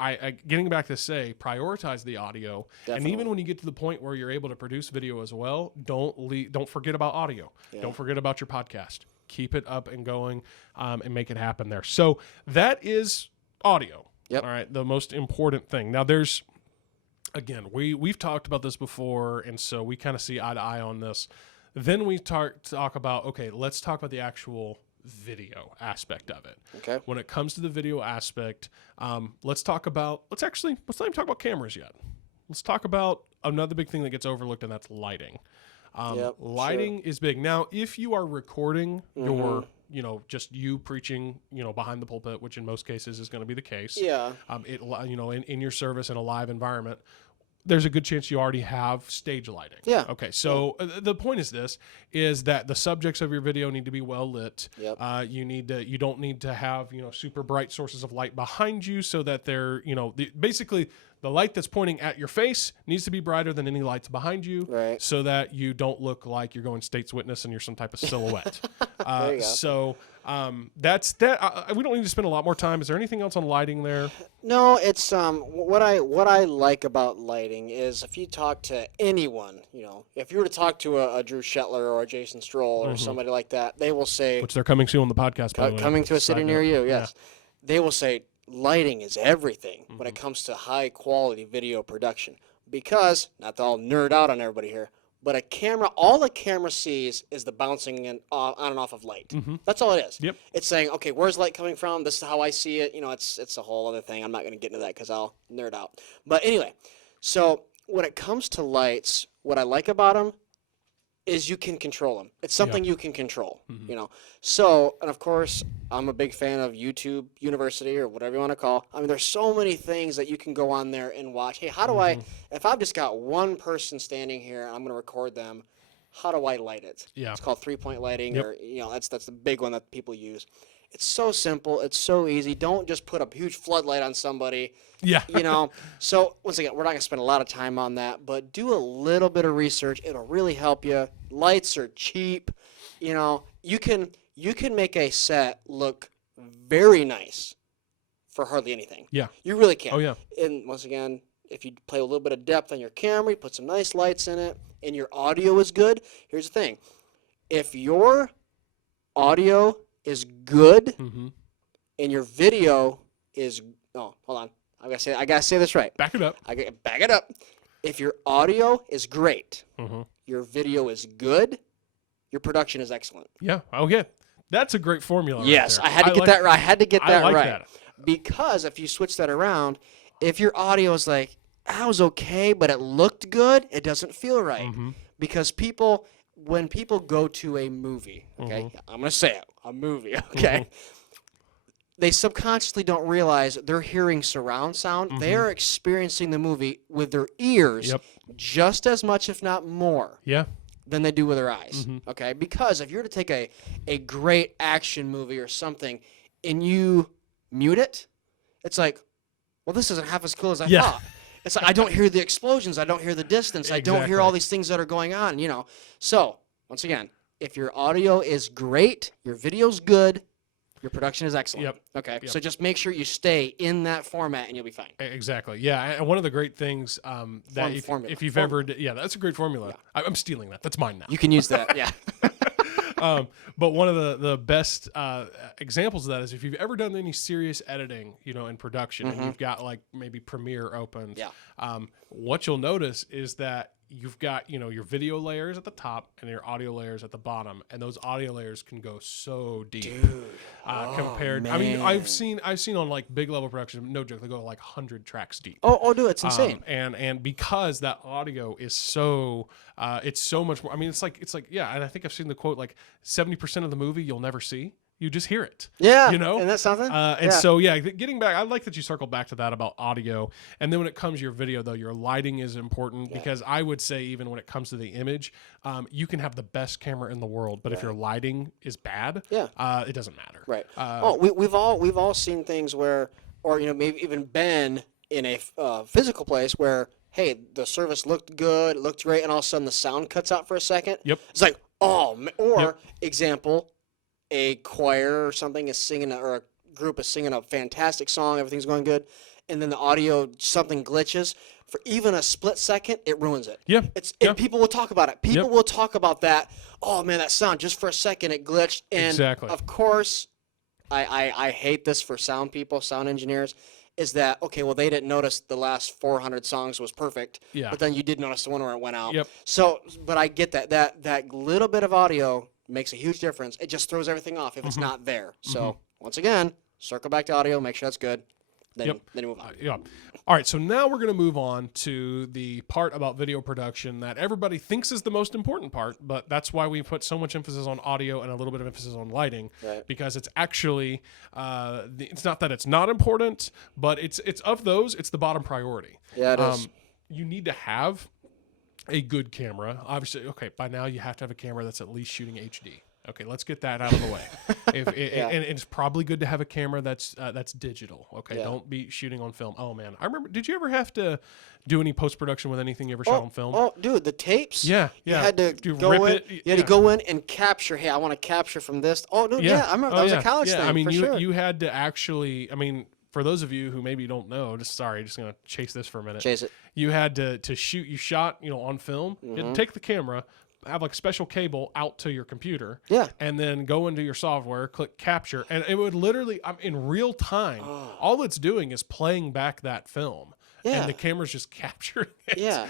getting back to say, prioritize the audio. Definitely. And even when you get to the point where you're able to produce video as well, don't forget about audio. Yeah. Don't forget about your podcast. Keep it up and going, and make it happen there. So that is audio. Yep. All right. The most important thing. Now there's. Again, we've talked about this before, and so we kind of see eye to eye on this. Then we talk about, okay, let's talk about the actual video aspect of it. Okay. When it comes to the video aspect, let's not even talk about cameras yet. Let's talk about another big thing that gets overlooked, and that's lighting. Lighting is big. Now, if you are recording your just you preaching, behind the pulpit, which in most cases is going to be the case. Yeah. In your service in a live environment, there's a good chance you already have stage lighting. Yeah. Okay. So the point is that the subjects of your video need to be well lit. Yep. You don't need to have, super bright sources of light behind you so that they're, basically the light that's pointing at your face needs to be brighter than any lights behind you, right, so that you don't look like you're going State's Witness and you're some type of silhouette. There you go. So that's that. We don't need to spend a lot more time. Is there anything else on lighting there? No, it's what I like about lighting is if you talk to anyone, if you were to talk to a Drew Shetler or a Jason Stroll or somebody like that, they will say, which they're coming soon on the podcast, by the way. Coming to a city near you, yes. Yeah. They will say lighting is everything when it comes to high quality video production, because not to all nerd out on everybody here, but all a camera sees is the bouncing on and off of light. That's all it is. Yep. It's saying, okay, where's light coming from? This is how I see it. It's a whole other thing. I'm not going to get into that because I'll nerd out. But anyway, so when it comes to lights, what I like about them is you can control them. It's something you can control, So, and of course, I'm a big fan of YouTube University or whatever you want to call. I mean, there's so many things that you can go on there and watch. Hey, how do if I've just got one person standing here and I'm going to record them, how do I light it? Yeah. It's called 3-point lighting, or, that's the big one that people use. It's so simple. It's so easy. Don't just put a huge floodlight on somebody. Yeah. So once again, we're not going to spend a lot of time on that, but do a little bit of research. It'll really help you. Lights are cheap. You can make a set look very nice for hardly anything. Yeah. You really can. Oh, yeah. And once again, if you play a little bit of depth on your camera, you put some nice lights in it, and your audio is good, here's the thing. If your audio is good and your video is hold on. I gotta say this right. Back it up. Back it up. If your audio is great, your video is good, your production is excellent. Yeah. Okay. That's a great formula. Yes, right there. I had to get that right. I had to get that like right. That. Because if you switch that around, if your audio is like, that was okay, but it looked good, it doesn't feel right. Because when people go to a movie, okay, I'm going to say it, a movie, okay, they subconsciously don't realize they're hearing surround sound. They are experiencing the movie with their ears just as much, if not more, than they do with their eyes, okay? Because if you were to take a great action movie or something and you mute it, it's like, well, this isn't half as cool as I thought. It's like, I don't hear the explosions. I don't hear the distance. I don't hear all these things that are going on, So, once again, if your audio is great, your video's good, your production is excellent. Okay, so just make sure you stay in that format and you'll be fine. Exactly. Yeah, and one of the great things that if you've ever... Yeah, that's a great formula. Yeah. I'm stealing that. That's mine now. You can use that, yeah. But one of the best examples of that is if you've ever done any serious editing, in production, and you've got like maybe Premiere open, what you'll notice is that you've got, your video layers at the top and your audio layers at the bottom, and those audio layers can go so deep. Dude. Compared, man. I mean, I've seen on like big level production, no joke, they go like 100 tracks deep. Oh, dude, it's insane. And because that audio is so, it's so much more. I mean, it's like, yeah. And I think I've seen the quote, like 70% of the movie you'll never see. You just hear it. Yeah. And that's something. So, getting back, I like that you circled back to that about audio. And then when it comes to your video, though, your lighting is important because I would say even when it comes to the image, you can have the best camera in the world, but if your lighting is bad, it doesn't matter. Right. We've all seen things where, or maybe even been in a physical place where, hey, the service looked good, looked great, and all of a sudden the sound cuts out for a second. Yep. It's like, example, a choir or something is singing, or a group is singing a fantastic song, everything's going good, and then the audio, something glitches. For even a split second, it ruins it. Yeah. And people will talk about it. People will talk about that. Oh, man, that sound, just for a second, it glitched. And, exactly. Of course, I hate this for sound people, sound engineers, is that, okay, well, they didn't notice the last 400 songs was perfect, but then you did notice the one where it went out. Yep. So, but I get that little bit of audio makes a huge difference. It just throws everything off if it's not there. So, once again, circle back to audio, make sure that's good, then you move on. All right, so now we're going to move on to the part about video production that everybody thinks is the most important part, but that's why we put so much emphasis on audio and a little bit of emphasis on lighting, because it's actually, it's not that it's not important, but it's of those, it's the bottom priority. Yeah, it is. You need to have a good camera. Obviously, okay, by now you have to have a camera that's at least shooting HD. Okay, let's get that out of the way. And it's probably good to have a camera that's digital. Okay, don't be shooting on film. Oh man, I remember. Did you ever have to do any post production with anything you ever shot on film? Oh, dude, the tapes. Yeah. You had to go in. You had to go in and capture. Hey, I want to capture from this. Oh, dude, I remember that was a college thing. I mean, for sure. you had to actually. I mean, for those of you who maybe don't know, just gonna chase this for a minute. Chase it. You had to shoot. You shot, on film. You had to take the camera, have like a special cable out to your computer, and then go into your software, click capture, and it would literally, in real time, all it's doing is playing back that film. And the camera's just capturing it.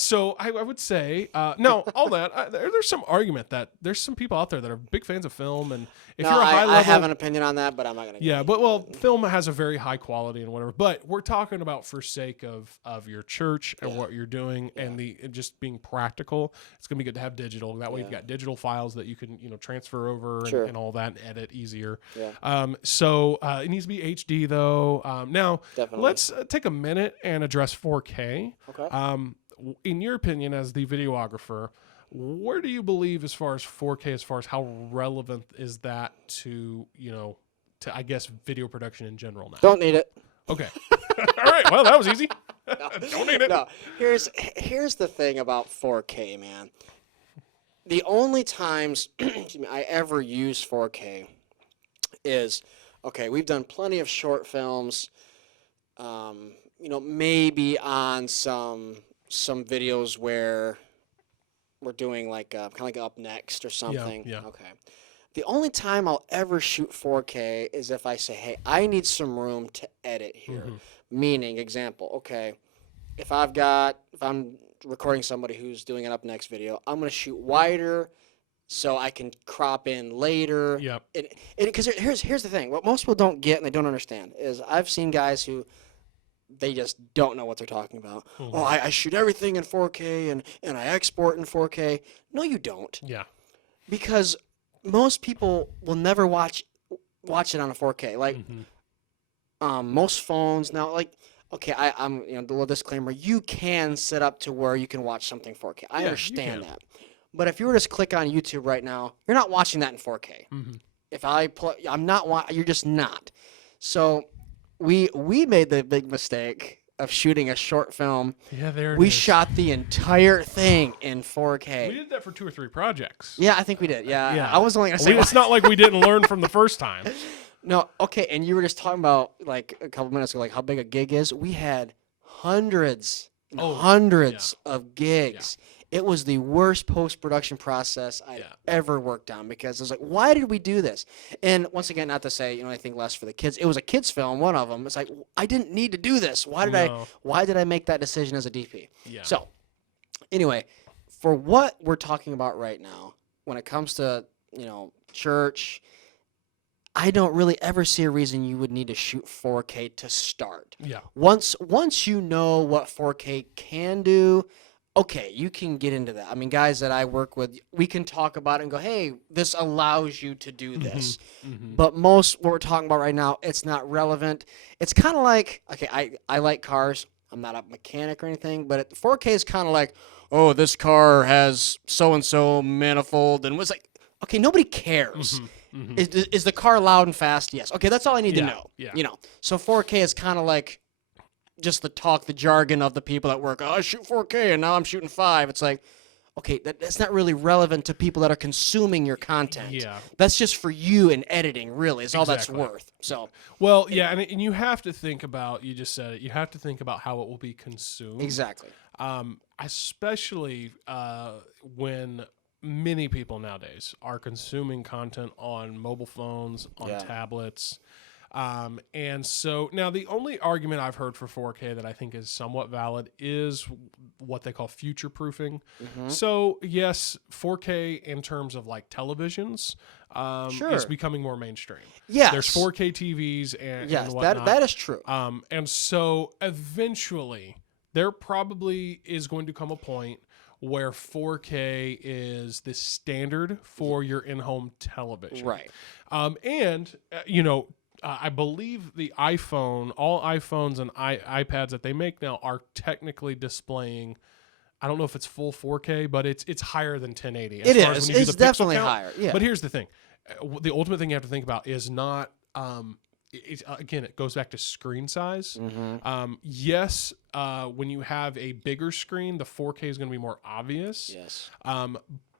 So I would say, now all that, there's some argument that there's some people out there that are big fans of film, and if you're a high level, I have an opinion on that, but I'm not going to. Yeah, but film has a very high quality and whatever. But we're talking about for sake of your church and what you're doing, and just being practical. It's going to be good to have digital. That way you've got digital files that you can transfer over and all that, and edit easier. So it needs to be HD though. Now let's take a minute and address 4K. Okay. In your opinion, as the videographer, where do you believe as far as 4K, as far as how relevant is that to, I guess, video production in general now? Don't need it. Okay. All right. Well, that was easy. Don't need it. No. Here's the thing about 4K, man. The only times I ever use 4K is, okay, we've done plenty of short films, maybe on some videos where we're doing like kind of like Up Next or something. Yeah. Okay. The only time I'll ever shoot 4K is if I say, hey, I need some room to edit here. Meaning, example, okay, if I'm recording somebody who's doing an Up Next video, I'm going to shoot wider so I can crop in later. Yep. Because here's the thing. What most people don't get and they don't understand is I've seen guys who they just don't know what they're talking about. Oh, I shoot everything in 4K and I export in 4K. No, you don't. Yeah. Because most people will never watch it on a 4K. Like most phones now, like, okay, I'm the little disclaimer, you can set up to where you can watch something 4K. I understand that. But if you were to just click on YouTube right now, you're not watching that in 4K. If I'm not you're just not. So we made the big mistake of shooting a short film. Yeah, we shot the entire thing in 4K. We did that for 2 or 3 projects. Yeah, I think we did. Yeah. I was only going to say. It's not like we didn't learn from the first time. No, okay, and you were just talking about, like, a couple minutes ago, like, how big a gig is. We had hundreds of gigs. It was the worst post-production process I've ever worked on, because I was like, why did we do this? And once again, not to say anything less for the kids. It was a kids' film, one of them. It's like, I didn't need to do this. Why did I make that decision as a DP? Yeah. So Anyway, for what we're talking about right now, when it comes to, church, I don't really ever see a reason you would need to shoot 4K to start. Yeah. Once you know what 4K can do, okay, you can get into that. I mean, guys that I work with, we can talk about it and go, hey, this allows you to do this. But what we're talking about right now, it's not relevant. It's kind of like, okay, I like cars. I'm not a mechanic or anything, but 4K is kind of like, oh, this car has so-and-so manifold. And was like, okay, nobody cares. Is the car loud and fast? Yes. Okay, that's all I need to know. Yeah. So 4K is kind of like just the jargon of the people that work. Oh, I shoot 4K and now I'm shooting 5. It's like, okay, that's not really relevant to people that are consuming your content. Yeah. That's just for you in editing, really, is all that's worth. So. Well, yeah, and you have to think about, you just said it, you have to think about how it will be consumed. Exactly. Especially when many people nowadays are consuming content on mobile phones, on tablets. And so now the only argument I've heard for 4K that I think is somewhat valid is what they call future proofing. So yes, 4K in terms of like televisions is becoming more mainstream. Yes. There's 4K TVs and whatnot. that is true. And so eventually there probably is going to come a point where 4K is the standard for your in-home television. Right. I believe all iPhones and iPads that they make now are technically displaying, I don't know if it's full 4K, but it's higher than 1080. It is. It's definitely higher. Yeah. But here's the thing. The ultimate thing you have to think about is not, again, it goes back to screen size. Yes, when you have a bigger screen, the 4K is going to be more obvious. Yes.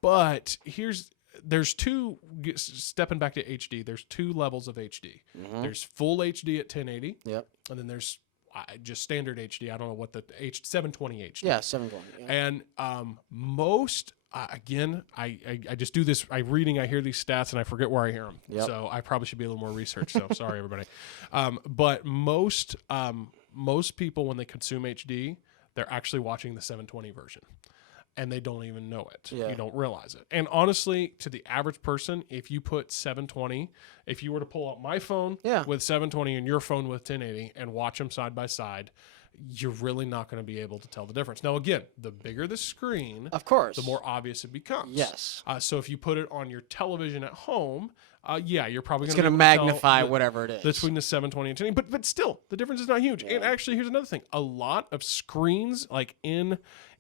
But there's stepping back to HD, there's two levels of HD. There's full HD at 1080. Yep. And then there's just standard HD. I don't know what the 720 HD. Yeah, 720. Yeah. And most, again, I just do this. I hear these stats and I forget where I hear them. Yep. So I probably should be a little more research. So sorry, everybody. But most people, when they consume HD, they're actually watching the 720 version. And they don't even know it. Yeah. You don't realize it. And honestly, to the average person, if you put 720, if you were to pull out my phone with 720 and your phone with 1080 and watch them side by side, you're really not going to be able to tell the difference. Now, again, the bigger the screen, of course, the more obvious it becomes. Yes. So if you put it on your television at home, you're probably going to magnify whatever it is between the 720 and 1080. But still, the difference is not huge. Yeah. And actually, here's another thing. A lot of screens, like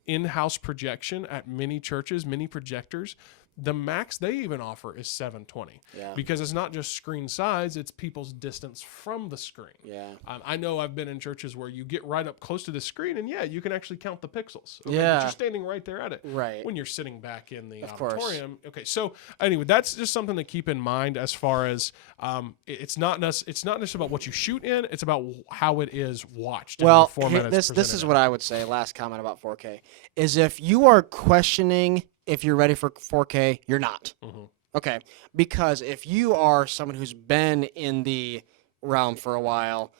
in-house projection at many churches, many projectors, the max they even offer is 720. Yeah. Because it's not just screen size, it's people's distance from the screen. Yeah. I know I've been in churches where you get right up close to the screen and you can actually count the pixels. Okay, yeah. But you're standing right there at it. Right. When you're sitting back in the Course. auditorium. Okay. So anyway, that's just something to keep in mind as far as it's not just about what you shoot in, it's about how it is watched. Well, this is what I would say. Last comment about 4K is if you are questioning if you're ready for 4K, you're not. Okay? Because if you are someone who's been in the realm for a while,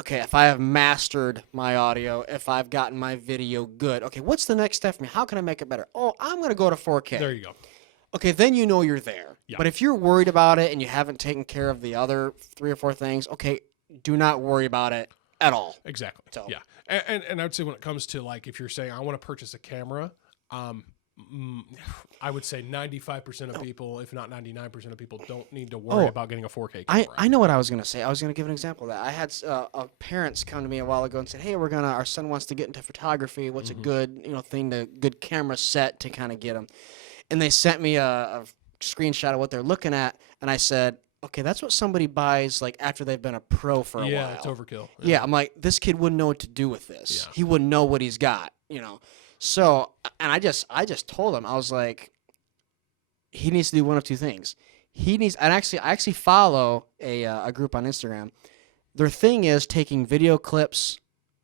okay, if I have mastered my audio, if I've gotten my video good, okay, what's the next step for me? How can I make it better? Oh, I'm going to go to 4K. There you go. Okay, then you know you're there. Yeah. But if you're worried about it and you haven't taken care of the other 3 or 4 things, okay, do not worry about it at all. Exactly. So. Yeah. And I would say when it comes to like if you're saying I want to purchase a camera, I would say 95% of people, if not 99% of people, don't need to worry about getting a 4K camera. I know what I was going to say. I was going to give an example of that. I had parents come to me a while ago and said, "Hey, our son wants to get into photography. What's a good good camera set to kind of get him?" And they sent me a screenshot of what they're looking at, and I said, "Okay, that's what somebody buys like after they've been a pro for a while." Yeah, it's overkill. Yeah, I'm like, this kid wouldn't know what to do with this. Yeah. He wouldn't know what he's got, So, and I just told him, I was like, he needs to do one of two things. I actually follow a group on Instagram. Their thing is taking video clips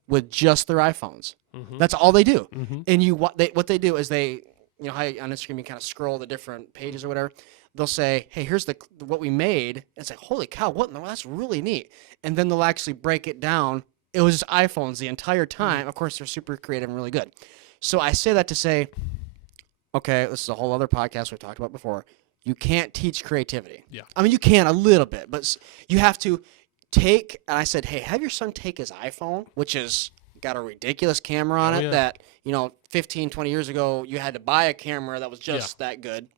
with just their iPhones. That's all they do. And what they do is they, how on Instagram you kind of scroll the different pages or whatever. They'll say, "Hey, here's what we made." And it's like, "Holy cow, what in the world? That's really neat." And then they'll actually break it down. It was just iPhones the entire time. Of course, they're super creative and really good. So I say that to say, okay, this is a whole other podcast we've talked about before. You can't teach creativity. Yeah. I mean, you can a little bit, but you have to take, and I said, hey, have your son take his iPhone, which is got a ridiculous camera on it that, 15, 20 years ago, you had to buy a camera that was just that good,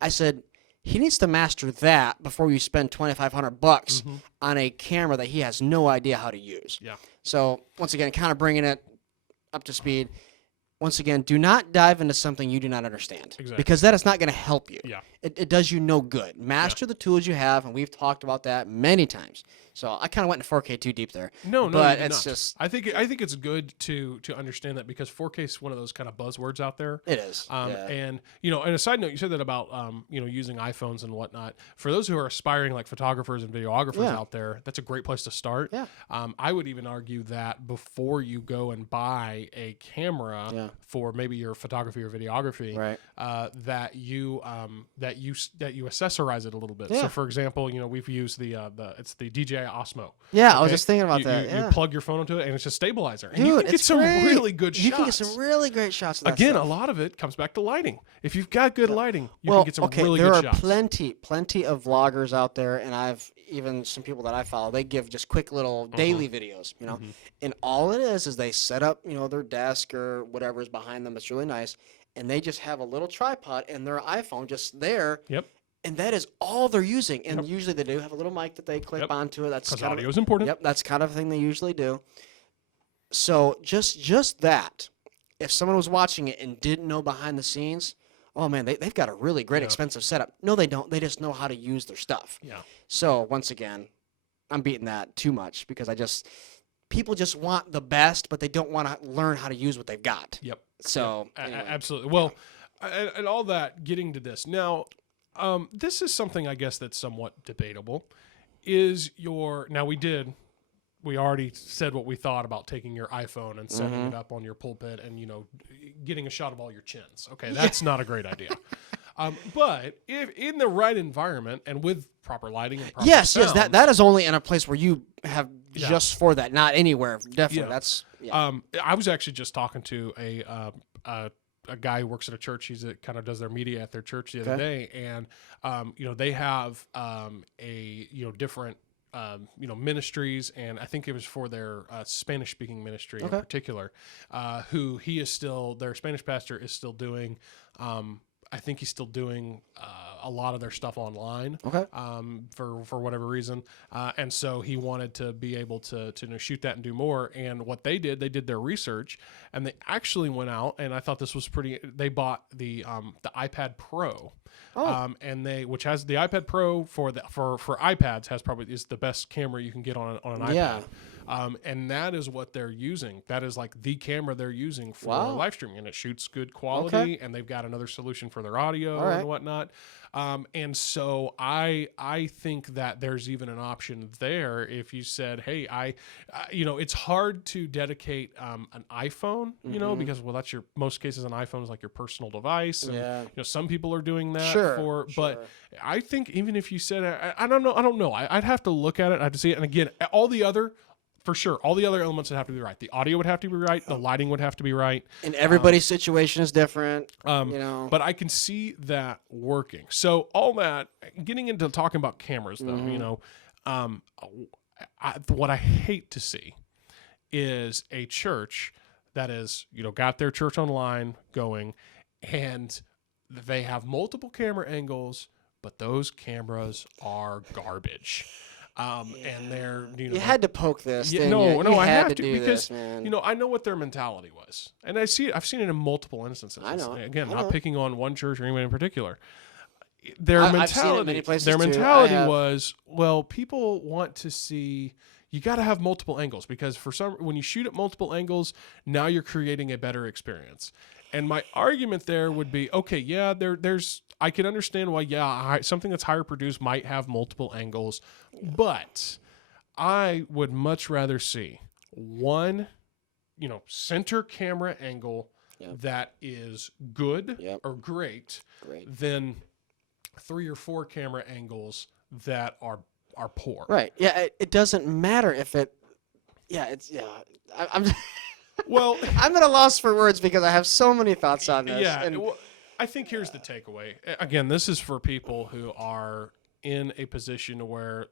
I said, he needs to master that before you spend $2,500 on a camera that he has no idea how to use. Yeah. So once again, kind of bringing it up to speed. Once again, do not dive into something you do not understand. Exactly. Because that is not going to help you. Yeah. It does you no good. Master the tools you have, and we've talked about that many times. So I kind of went into 4K too deep there. No, but it's it's just I think it's good to understand that because 4K is one of those kind of buzzwords out there. it is. And and a side note, you said that about using iPhones and whatnot. For those who are aspiring like photographers and videographers out there, that's a great place to start. Yeah. I would even argue that before you go and buy a camera for maybe your photography or videography, Right. that you accessorize it a little bit. Yeah. So for example, we've used it's the DJI Osmo. Yeah, I was just thinking about that. You plug your phone into it, and it's a stabilizer. And Dude, you can get some great. really good shots. You can get some really great shots of that Again, stuff. a lot of it comes back to lighting. If you've got good lighting, you Well, can get some okay, really there good are shots. plenty of vloggers out there, and I've even some people that I follow. They give just quick little daily videos, and all it is they set up, their desk or whatever is behind them. It's really nice, and they just have a little tripod and their iPhone just there. Yep. And that is all they're using. And usually they do have a little mic that they clip onto it. That's Because kind audio is important. Yep, that's kind of the thing they usually do. So just that, if someone was watching it and didn't know behind the scenes, oh man, they've got a really great expensive setup. No, they don't. They just know how to use their stuff. Yeah. So once again, I'm beating that too much because people just want the best, but they don't want to learn how to use what they've got. Yep. So Anyway. Absolutely. Well, and all that, getting to this. Now, this is something I guess that's somewhat debatable. We already said what we thought about taking your iPhone and setting it up on your pulpit and, getting a shot of all your chins. Okay, that's not a great idea. But if in the right environment and with proper lighting and proper sound, that is only in a place where you have just for that, not anywhere. Definitely, that's. Yeah. I was actually just talking to a guy who works at a church. He's kind of does their media at their church the other day, and they have different ministries, and I think it was for their Spanish speaking ministry in particular, who their Spanish pastor is still doing. I think he's still doing a lot of their stuff online. For whatever reason, and so he wanted to be able to shoot that and do more. And what they did their research, and they actually went out, and I thought this was pretty. They bought the iPad Pro. Which has the iPad Pro for iPads is the best camera you can get on an iPad. Yeah. And that is what they're using. That is like the camera they're using for live streaming, and it shoots good quality. And they've got another solution for their audio and whatnot. And so I think that there's even an option there if you said, hey, it's hard to dedicate an iPhone, because that's most cases an iPhone is like your personal device. And, some people are doing that but I think even if you said, I don't know. I'd have to look at it. I have to see it. And again, all the other elements would have to be right. The audio would have to be right. The lighting would have to be right. And everybody's situation is different. But I can see that working. So all that, getting into talking about cameras, though, what I hate to see is a church that is, got their church online going, and they have multiple camera angles, but those cameras are garbage. And they're, you had to poke this. Yeah, I have to because this, man. I know what their mentality was, and I've seen it in multiple instances. I know. Again, I not know. picking on one church or anyone in particular. Their I've seen it many mentality, places their too. mentality was, well, people want to see. You got to have multiple angles because when you shoot at multiple angles, now you're creating a better experience. And my argument there would be, okay, yeah, there's. I can understand why, something that's higher produced might have multiple angles, but I would much rather see one, center camera angle that is good or great than 3 or 4 camera angles that are poor. Right. Yeah. It doesn't matter if it. Yeah. I'm. Well, I'm at a loss for words because I have so many thoughts on this. yeah. And Well, I think here's the takeaway. Again, this is for people who are in a position where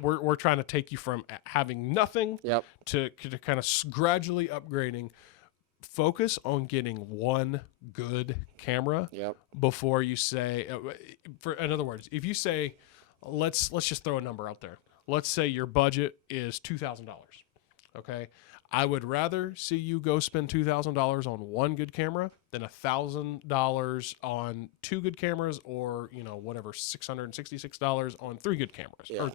we're trying to take you from having nothing yep. to kind of gradually upgrading. Focus on getting one good camera Yep. before you say. In other words, if you say, let's just throw a number out there. Let's say your budget is $2,000. Okay, I would rather see you go spend $2,000 on one good camera than $1,000 on two good cameras, or whatever, $666 on three good cameras, or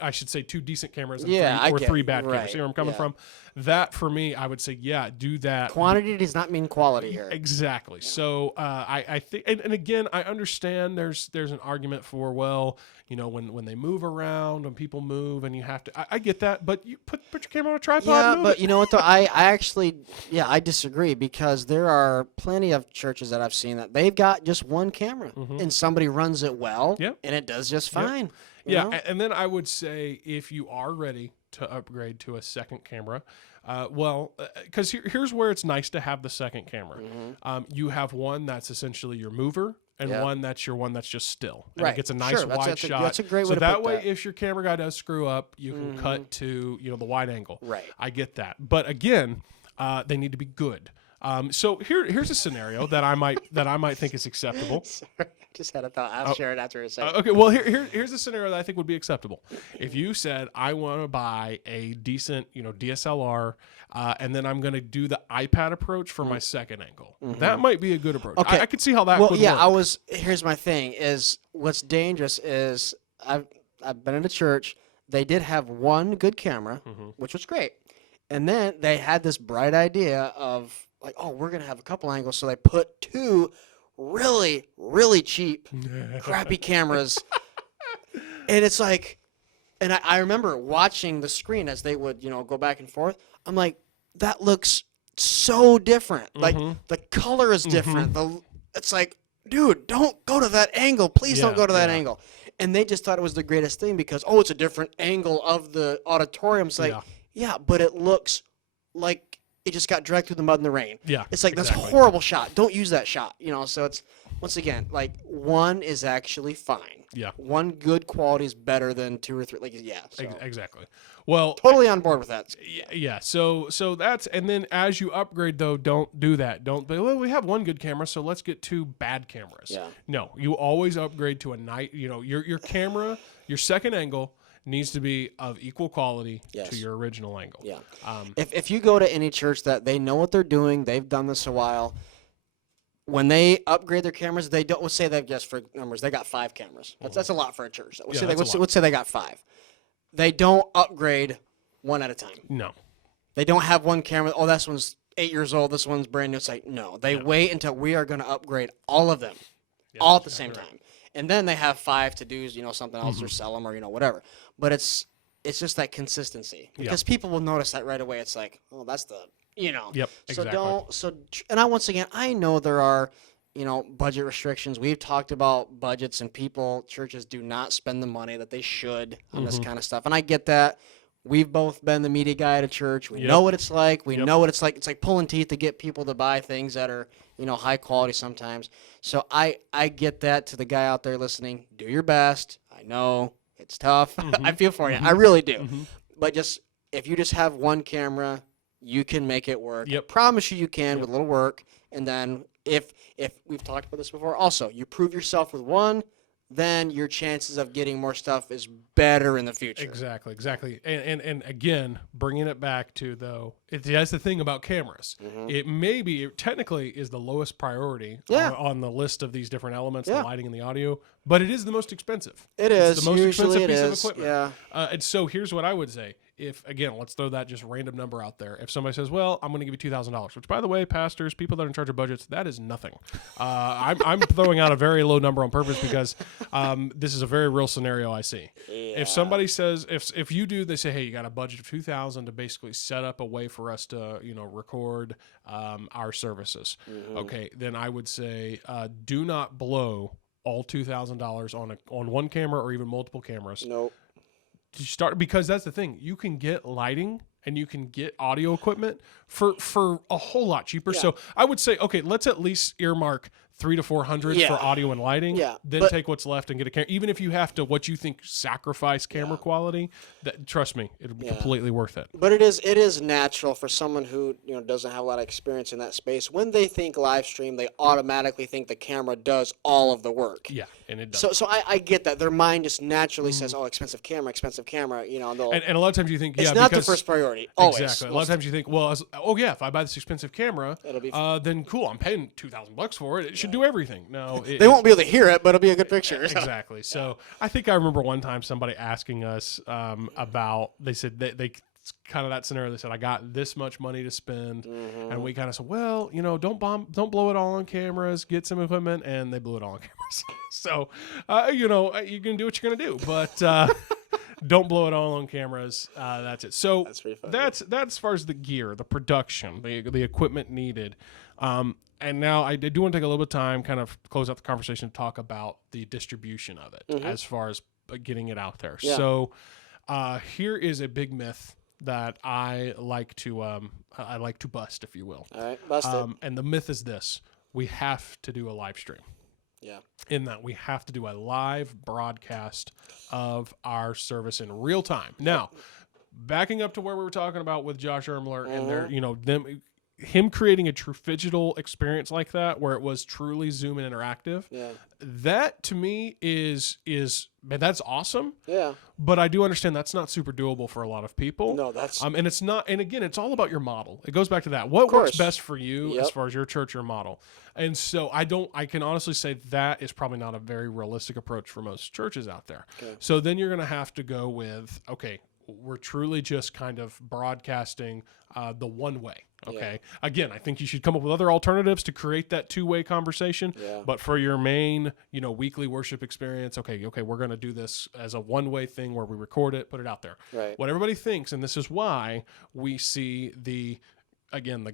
I should say two decent cameras and three bad cameras. See where I'm coming from? That for me, I would say, do that. Quantity does not mean quality here. Exactly. Yeah. So I think, and again, I understand there's an argument for, well, when they move around, when people move, and you have to, I get that, but you put your camera on a tripod. Yeah, but you know what though? I actually, I disagree, because there are plenty of churches that I've seen that they've got just one camera, and somebody runs it well, and it does just fine. Yep. Yeah, and then I would say, if you are ready to upgrade to a second camera, because here's where it's nice to have the second camera. You have one that's essentially your mover, and one that's just still. And it gets a nice wide shot. That's a great way so to that put way, that. if your camera guy does screw up, you can cut to the wide angle. Right. I get that. But again, they need to be good. So here's a scenario that I might think is acceptable. Sorry, I just had a thought. I'll share it after a second. Okay, well here's a scenario that I think would be acceptable. If you said, I want to buy a decent DSLR, and then I'm going to do the iPad approach for my second angle, that might be a good approach. Okay. I could see how that would work. Here's my thing: is what's dangerous is I've been in a church. They did have one good camera, which was great, and then they had this bright idea of, like, oh, we're going to have a couple angles. So they put two really, really cheap, crappy cameras. And it's like, and I remember watching the screen as they would, go back and forth. I'm like, that looks so different. Like, the color is different. It's like, dude, don't go to that angle. Please don't go to that angle. And they just thought it was the greatest thing because, oh, it's a different angle of the auditorium. It's like, but it looks like it just got dragged through the mud and the rain. Yeah, it's like, that's a horrible shot. Don't use that shot. So it's, once again, like, one is actually fine. Yeah. One good quality is better than two or three. Like, so. Exactly. Well, totally on board with that. Yeah. So that's, and then as you upgrade though, don't do that. Don't be, well, we have one good camera, so let's get two bad cameras. Yeah. No, you always upgrade to a night. Your camera, your second angle needs to be of equal quality to your original angle. Yeah. If you go to any church that they know what they're doing, they've done this a while. When they upgrade their cameras, they don't. Let's say they've, just for numbers, they got 5 cameras. That's a lot for a church. Let's say they got 5. They don't upgrade one at a time. No. They don't have one camera. Oh, this one's 8 years old. This one's brand new. It's like, no. They wait until we are going to upgrade all of them, all at the same time. And then they have 5 to do, something else, or sell them, or whatever. But it's just that consistency, because people will notice that right away. It's like, oh, that's the, Yep. So once again, I know there are, budget restrictions. We've talked about budgets, and churches do not spend the money that they should on this kind of stuff. And I get that. We've both been the media guy at a church. We know what it's like. We know what it's like. It's like pulling teeth to get people to buy things that are, high quality sometimes. So I get that. To the guy out there listening, do your best. I know it's tough. I feel for you. I really do. But if you just have one camera, you can make it work. I promise you can with a little work. And then if we've talked about this before, also, you prove yourself with one, then your chances of getting more stuff is better in the future. Exactly. And again, bringing it back to, though, that's the thing about cameras. It technically is the lowest priority on the list of these different elements, the lighting and the audio, but it is the most expensive. It's the most expensive piece of equipment. Yeah. And so here's what I would say. If, again, let's throw that just random number out there. If somebody says, well, I'm going to give you $2,000, which, by the way, pastors, people that are in charge of budgets, that is nothing. I'm throwing out a very low number on purpose because this is a very real scenario I see. Yeah. If somebody says, if you do, they say, hey, you got a budget of $2,000 to basically set up a way for us to, record our services. Okay, then I would say do not blow all $2,000 on one camera or even multiple cameras. Nope. Because that's the thing, you can get lighting and you can get audio equipment for a whole lot cheaper. Yeah. So I would say, okay, let's at least earmark $300 to $400 Yeah. for audio and lighting. Yeah, Then but- take what's left and get a camera. Even if you have to, what you think, sacrifice camera quality, that, trust me, it'll be completely worth it. But it is natural for someone who doesn't have a lot of experience in that space. When they think live stream, they automatically think the camera does all of the work. Yeah, and it does. So I get that. Their mind just naturally says, "Oh, expensive camera," and they'll. And a lot of times you think, it's yeah, not because the first priority. Always. exactly. A lot of times you think, well, if I buy this expensive camera, It'll be then cool. I'm paying $2,000 for it. It should do everything. No, they won't be able to hear it, but it'll be a good picture. Exactly. So I think I remember one time somebody asking us about. They said they kind of that scenario. They said, I got this much money to spend, and we kind of said, well, don't blow it all on cameras. Get some equipment, and they blew it all on cameras. So you can do what you're gonna do, but. Don't blow it all on cameras. That's it. So that's as far as the gear, the production, the equipment needed. And now I do want to take a little bit of time, kind of close out the conversation, to talk about the distribution of it as far as getting it out there. Yeah. So here is a big myth that I like to bust, if you will. All right, busted. And the myth is this: we have to do a live stream. Yeah. In that we have to do a live broadcast of our service in real time. Now, backing up to where we were talking about with Josh Ermler and their, him creating a true phygital experience like that, where it was truly Zoom and interactive. Yeah. That to me is man, that's awesome. Yeah. But I do understand that's not super doable for a lot of people. No, that's and it's not. And again, it's all about your model. It goes back to that. What works best for you as far as your church or model. And so I can honestly say that is probably not a very realistic approach for most churches out there. Okay. So then you're going to have to go with, okay, we're truly just kind of broadcasting the one way. Okay. Yeah. Again, I think you should come up with other alternatives to create that two-way conversation. Yeah. But for your main, weekly worship experience, okay, we're going to do this as a one-way thing where we record it, put it out there. Right. What everybody thinks, and this is why we see the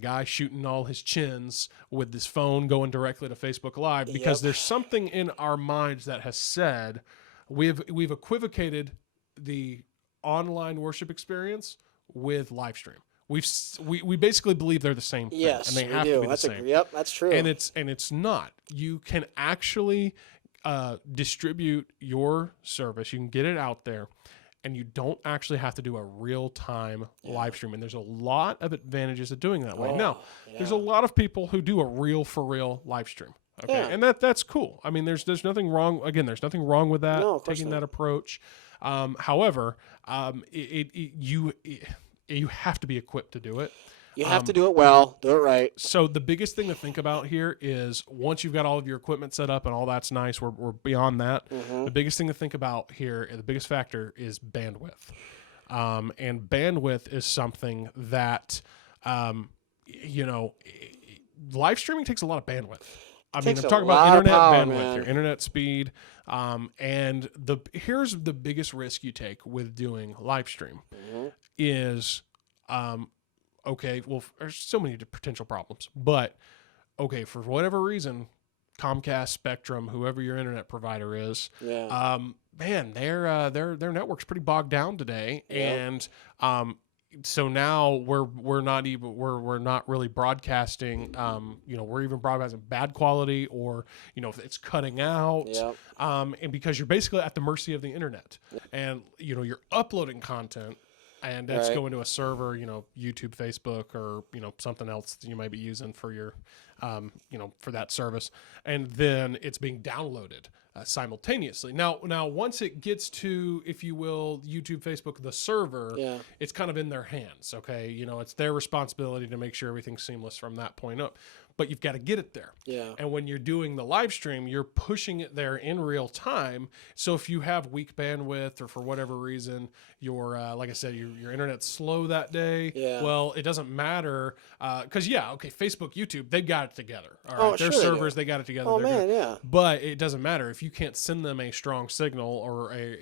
guy shooting all his chins with his phone going directly to Facebook Live, because there's something in our minds that has said we've equivocated the online worship experience with live stream. We basically believe they're the same thing. Yes, and they have do. to be the same. Yep, that's true. And it's not. You can actually distribute your service. You can get it out there, and you don't actually have to do a real-time live stream. And there's a lot of advantages of doing that way. Now, there's a lot of people who do a real-for-real live stream. Okay, and that's cool. I mean, there's nothing wrong. Again, there's nothing wrong with that. No, of course taking not. that approach. However, you have to be equipped to do it. You have to do it well, do it right. So the biggest thing to think about here is, once you've got all of your equipment set up and all that's nice, we're beyond that. The biggest thing to think about here, the biggest factor, is bandwidth. And bandwidth is something that, live streaming takes a lot of bandwidth. I mean, I'm talking about internet bandwidth, your internet speed. And here's the biggest risk you take with doing live stream is, okay, well, there's so many potential problems, but okay, for whatever reason, Comcast, Spectrum, whoever your internet provider is, man, their network's pretty bogged down today, and so now we're not really broadcasting. We're even broadcasting bad quality, or if it's cutting out, and because you're basically at the mercy of the internet, and you're uploading content. And it's going to a server, YouTube, Facebook, or, something else that you might be using for your, for that service. And then it's being downloaded simultaneously. Now, once it gets to, if you will, YouTube, Facebook, the server, it's kind of in their hands. Okay. It's their responsibility to make sure everything's seamless from that point up. But you've got to get it there. Yeah. And when you're doing the live stream, you're pushing it there in real time. So if you have weak bandwidth, or for whatever reason, your like I said, your internet's slow that day, well, it doesn't matter, because Facebook, YouTube, they've got it together. All right, their servers, they got it together. Oh man, yeah. But it doesn't matter if you can't send them a strong signal, or a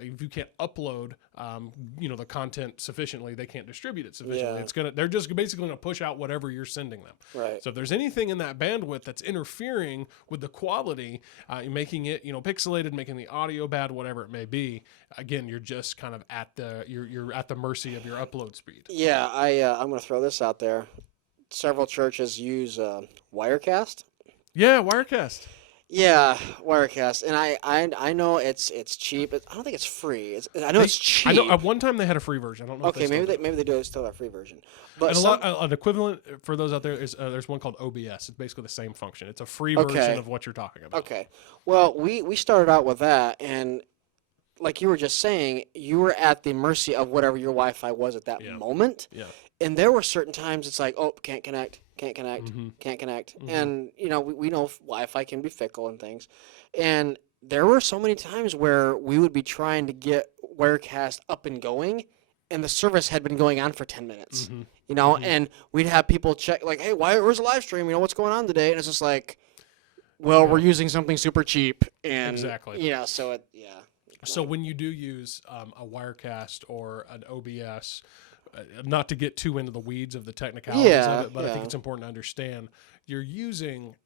if you can't upload, the content sufficiently, they can't distribute it sufficiently. Yeah. They're just basically going to push out whatever you're sending them. Right. So if there's anything in that bandwidth that's interfering with the quality, making it, pixelated, making the audio bad, whatever it may be, again, you're just kind of you're at the mercy of your upload speed. Yeah, I'm going to throw this out there. Several churches use Wirecast. Yeah, Wirecast. Yeah, Wirecast, and I know it's cheap. I don't think it's free. I know it's cheap. I know at one time they had a free version. I don't know. Okay, if maybe they do still have a free version. But and an equivalent for those out there is there's one called OBS. It's basically the same function. It's a free version of what you're talking about. Okay, well we started out with that, and like you were just saying, you were at the mercy of whatever your Wi-Fi was at that moment. Yeah. And there were certain times it's like, oh, can't connect, can't connect. And, we know Wi-Fi can be fickle and things. And there were so many times where we would be trying to get Wirecast up and going, and the service had been going on for 10 minutes, and we'd have people check, like, hey, where's the live stream? What's going on today? And it's just like, well, we're using something super cheap. And, exactly. So when you do use a Wirecast or an OBS, not to get too into the weeds of the technicalities of it, but I think it's important to understand you're using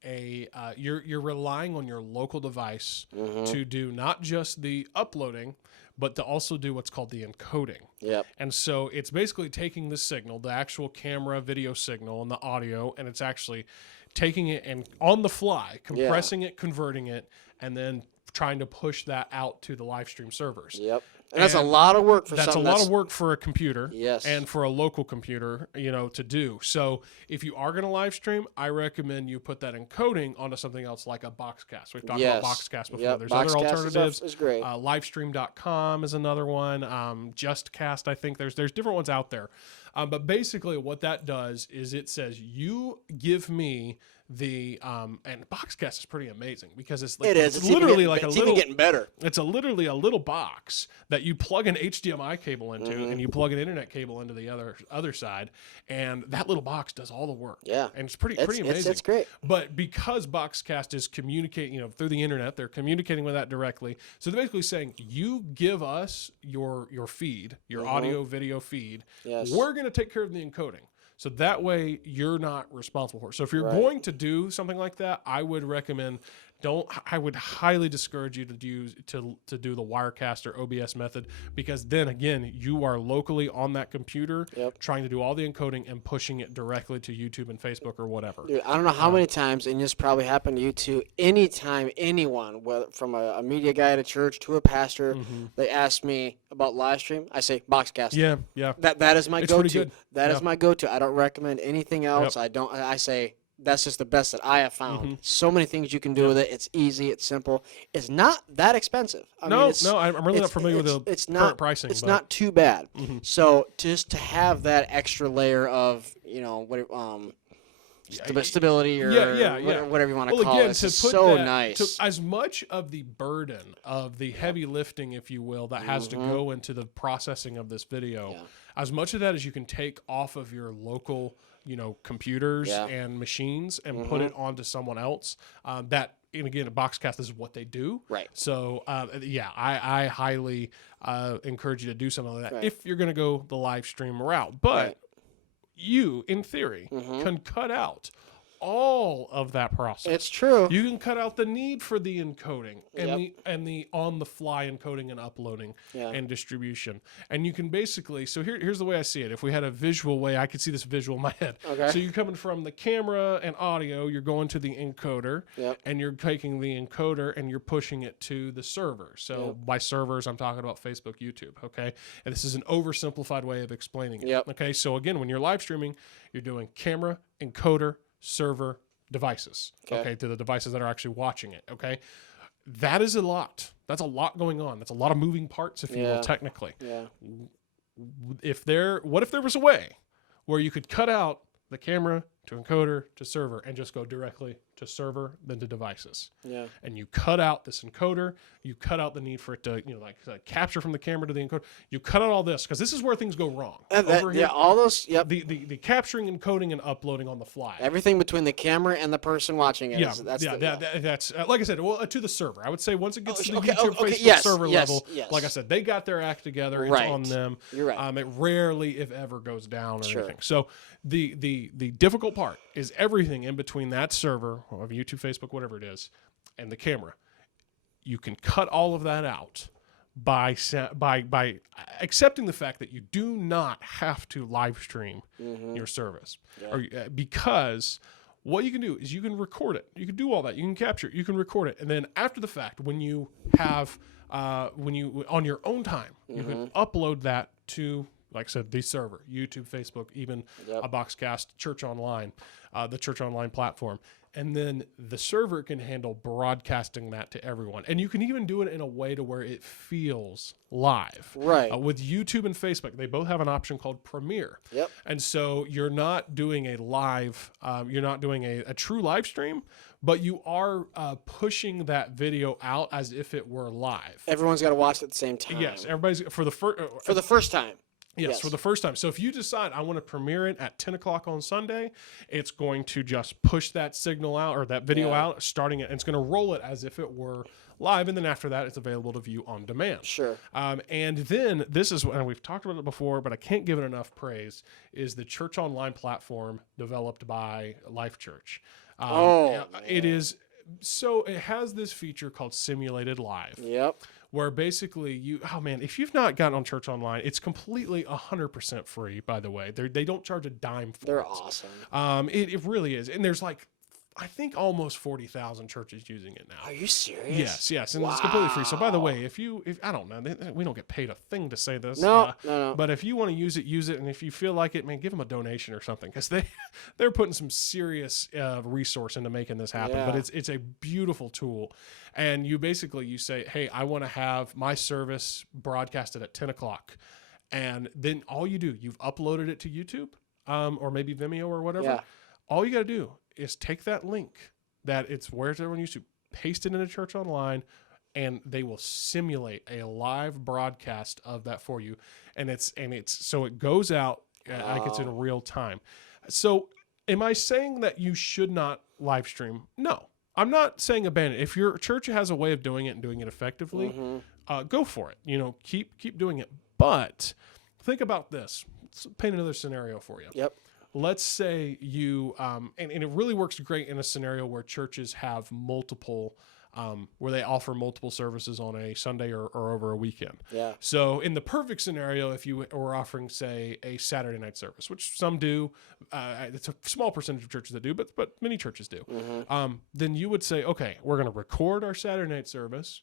you're relying on your local device to do not just the uploading, but to also do what's called the encoding. Yep. And so it's basically taking the signal, the actual camera video signal and the audio, and it's actually taking it and on the fly, compressing it, converting it, and then trying to push that out to the live stream servers. Yep. And that's a lot of work for that's a lot of work for a computer. Yes. And for a local computer, to do. So if you are going to live stream, I recommend you put that encoding onto something else like a Boxcast. We've talked about Boxcast before. Yep. There's Boxcast other alternatives. Is great. Livestream.com is another one. JustCast, I think there's different ones out there. But basically what that does is it says, you give me the and Boxcast is pretty amazing because it's like It's literally even getting better. It's literally a little box that you plug an HDMI cable into and you plug an internet cable into the other side, and that little box does all the work. Yeah. And it's pretty amazing. It's great. But because Boxcast is communicating, through the internet, they're communicating with that directly. So they're basically saying, you give us your feed, your audio video feed. Yes. We're going to take care of the encoding. So that way you're not responsible for it. So if you're going to do something like that, I would recommend I would highly discourage you to do the Wirecast or OBS method, because then again, you are locally on that computer trying to do all the encoding and pushing it directly to YouTube and Facebook or whatever. Dude, I don't know how many times, and this probably happened to you too, anytime anyone, whether from a media guy at a church to a pastor, they ask me about live stream, I say Boxcast. Yeah. That is my It's pretty go-to. good. That is my go-to. I don't recommend anything else. I say that's just the best that I have found. So many things you can do with it. It's easy. It's simple. It's not that expensive. I'm really not familiar with the current pricing. It's not too bad. So just to have that extra layer of stability or whatever you want to call it, it's so nice. As much of the burden of the heavy lifting, if you will, that has to go into the processing of this video, as much of that as you can take off of your local computers and machines and put it onto someone else. And again, a Boxcast is what they do. Right. So, I highly encourage you to do something like that if you're going to go the live stream route. But you, in theory, can cut out all of that process. It's true. You can cut out the need for the encoding and the on the fly encoding and uploading and distribution. And you can basically, so here's the way I see it. If we had a visual way, I could see this visual in my head. Okay. So you're coming from the camera and audio, you're going to the encoder, and you're taking the encoder and you're pushing it to the server. So by servers, I'm talking about Facebook, YouTube. Okay. And this is an oversimplified way of explaining it. Okay. So again, when you're live streaming, you're doing camera, encoder, server, devices, okay, to the devices that are actually watching it, okay? That is a lot. That's a lot going on. That's a lot of moving parts, if you will, technically. Yeah. What if there was a way where you could cut out the camera to encoder to server and just go directly to server than to devices. Yeah. And you cut out this encoder, you cut out the need for it to, capture from the camera to the encoder. You cut out all this because this is where things go wrong. Over here, all those. Yep. the capturing, encoding, and uploading on the fly. Everything between the camera and the person watching it. That's like I said. Well, to the server, I would say once it gets to the okay, YouTube, okay, Facebook server level, yes. like I said, they got their act together. It's Right. on them. You're right. It rarely, if ever, goes down or Sure. anything. So the difficult part is everything in between that server, or YouTube, Facebook, whatever it is, and the camera. You can cut all of that out by accepting the fact that you do not have to live stream your service, because what you can do is you can record it. You can do all that. You can capture it. You can record it, and then after the fact, when you have on your own time, you can upload that to, like I said, the server, YouTube, Facebook, even a Boxcast, Church Online, the Church Online platform. And then the server can handle broadcasting that to everyone. And you can even do it in a way to where it feels live. Right. With YouTube and Facebook, they both have an option called Premiere. Yep. And so you're not doing a live, you're not doing a true live stream, but you are pushing that video out as if it were live. Everyone's got to watch it at the same time. Yes, everybody's for the first time. Yes, for the first time. So if you decide I want to premiere it at 10 o'clock on Sunday, it's going to just push that signal out or that video out, starting it, and it's going to roll it as if it were live. And then after that, it's available to view on demand. Sure. And then this is, and we've talked about it before, but I can't give it enough praise, is the Church Online platform developed by Life Church. It is, so it has this feature called Simulated Live. Yep. Where basically if you've not gotten on Church Online, it's completely 100% free, by the way. They don't charge a dime for it. They're awesome. It really is. And there's I think almost 40,000 churches using it now. Are you serious? Yes. And it's completely free. So by the way, if I don't know, we don't get paid a thing to say this. No. But if you want to use it. And if you feel like it, man, give them a donation or something, because they're putting some serious resource into making this happen. Yeah. But it's a beautiful tool. And you say, hey, I want to have my service broadcasted at 10 o'clock. And then all you do, you've uploaded it to YouTube or maybe Vimeo or whatever. Yeah. All you got to do is take that link that it's where's everyone used to, paste it into Church Online, and they will simulate a live broadcast of that for you. And it's so it goes out like it's in real time. So am I saying that you should not live stream? No. I'm not saying abandon it. If your church has a way of doing it and doing it effectively, go for it. Keep doing it. But think about this. Let's paint another scenario for you. Yep. Let's say you, and it really works great in a scenario where churches have multiple, where they offer multiple services on a Sunday or over a weekend. Yeah. So in the perfect scenario, if you were offering, say, a Saturday night service, which some do, it's a small percentage of churches that do, but many churches do. Then you would say, okay, we're going to record our Saturday night service,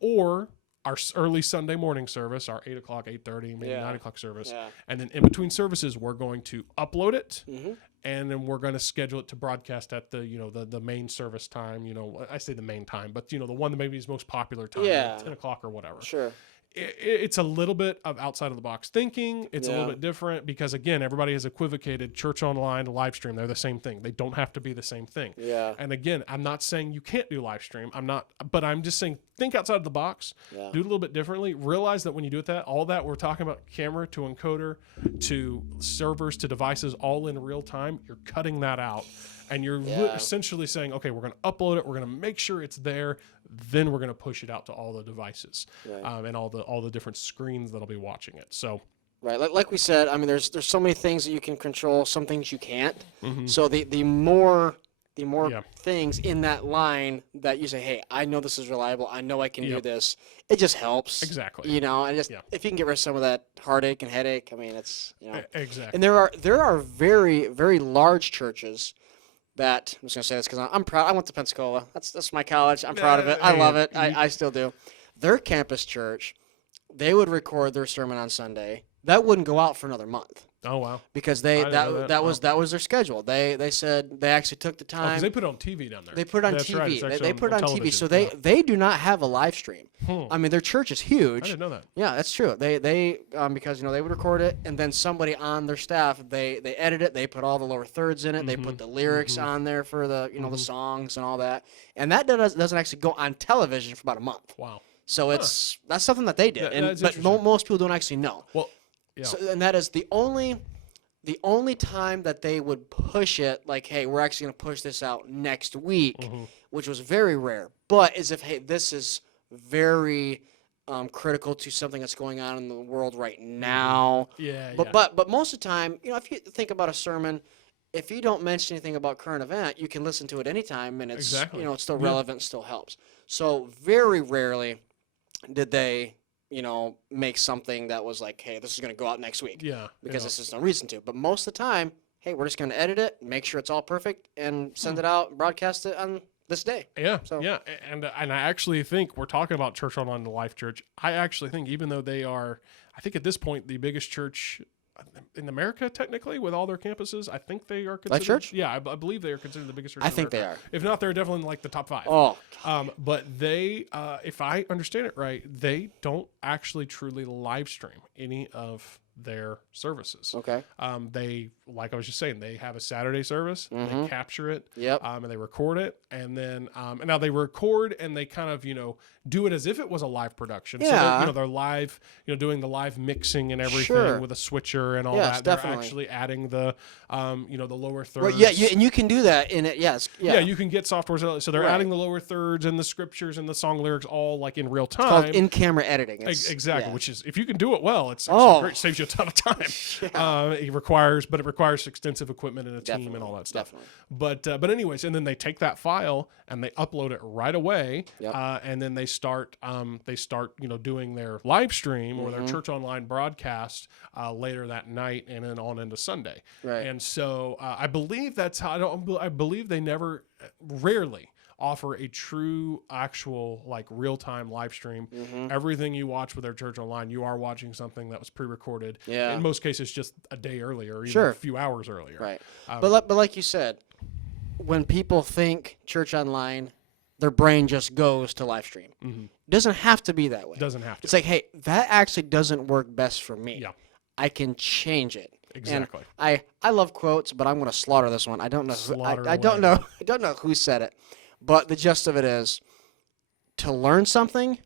or our early Sunday morning service, our 8 o'clock, 8:30, maybe 9 o'clock service. Yeah. And then in between services, we're going to upload it, and then we're going to schedule it to broadcast at the main service time. I say the main time, but the one that maybe is most popular time, 10 o'clock or whatever. Sure. It's a little bit of outside of the box thinking. It's a little bit different because, again, everybody has equivocated Church Online, live stream. They're the same thing. They don't have to be the same thing. Yeah. And again, I'm not saying you can't do live stream. But I'm just saying think outside of the box. Yeah. Do it a little bit differently. Realize that when you do it, all that we're talking about, camera to encoder to servers to devices, all in real time, you're cutting that out. And you're essentially saying, okay, we're going to upload it. We're going to make sure it's there. Then we're going to push it out to all the devices and all the different screens that'll be watching it. So, right, like we said, I mean, there's so many things that you can control. Some things you can't. So the more things in that line that you say, hey, I know this is reliable. I know I can do this. It just helps. Exactly. And just if you can get rid of some of that heartache and headache, I mean, it's exactly. And there are very, very large churches that, I'm just going to say this because I'm proud. I went to Pensacola. That's my college. I'm proud of it. I love it. I still do. Their campus church, they would record their sermon on Sunday. That wouldn't go out for another month. Oh, wow. because I didn't know that was their schedule. They said they actually took the Oh, time. because they put it on TV down there. They put it on That's TV. right. It's They actually put it on TV. television. So Yeah. they do not have a live stream. I mean, their church is huge. I didn't know that. Yeah, that's true. They because they would record it, and then somebody on their staff they edit it. They put all the lower thirds in it. They put the lyrics on there for the the songs and all that. And that doesn't actually go on television for about a month. Wow. So that's something that they did, That's but interesting. most people don't actually know. Well, yeah. So, and that is the only time that they would push it, like, hey, we're actually going to push this out next week, which was very rare. But as if, hey, this is very critical to something that's going on in the world right now. Yeah. But most of the time, if you think about a sermon, if you don't mention anything about current event, you can listen to it anytime, and it's Exactly. It's still relevant, still helps. So very rarely did they make something that was like, hey, this is going to go out next week. Yeah. Because there's just no reason to. But most of the time, hey, we're just going to edit it, make sure it's all perfect, and send it out, broadcast it on this day. Yeah, So- yeah, and I actually think we're talking about Church Online, the Life Church. I actually think even though they are, I think at this point the biggest church in America, technically, with all their campuses, I think they are considered. Life Church? Yeah, I believe they are considered the biggest church. I in think they America. are. If not, they're definitely in like the top 5. Oh, But they, if I understand it right, they don't actually truly live stream any of their services. okay. They, like I was just saying, they have a Saturday service, they capture it, Yep. and they record it, and then, and now they record and they kind of, do it as if it was a live production. Yeah. So they're live, doing the live mixing and everything Sure. with a switcher and all Yes, that. They're definitely. actually adding the, the lower thirds. Well, yeah, and you can do that in it. Yes. Yeah, you can get software. So they're Right. adding the lower thirds and the scriptures and the song lyrics all like in real time. called in-camera editing. Exactly, yeah. which is, if you can do it well, it's Oh. great. Saves you a ton of time. It requires extensive equipment and a team and all that stuff. Definitely. But anyways, and then they take that file and they upload it right away, Yep. and then they start doing their live stream or Mm-hmm. their church online broadcast later that night and then on into Sunday. Right. And so I believe that's how I believe they rarely offer a true, actual, like real-time live stream. Everything you watch with their church online, you are watching something that was pre-recorded. Yeah. In most cases, just a day earlier, or even Sure. a few hours earlier. Right. But like you said, when people think church online, their brain just goes to live stream. Doesn't have to be that way. Doesn't have to. It's like, hey, that actually doesn't work best for me. Yeah. I can change it. Exactly. And I love quotes, but I'm going to slaughter this one. I don't know. Slaughter I don't away. know. I don't know who said it, but the gist of it is, to learn something,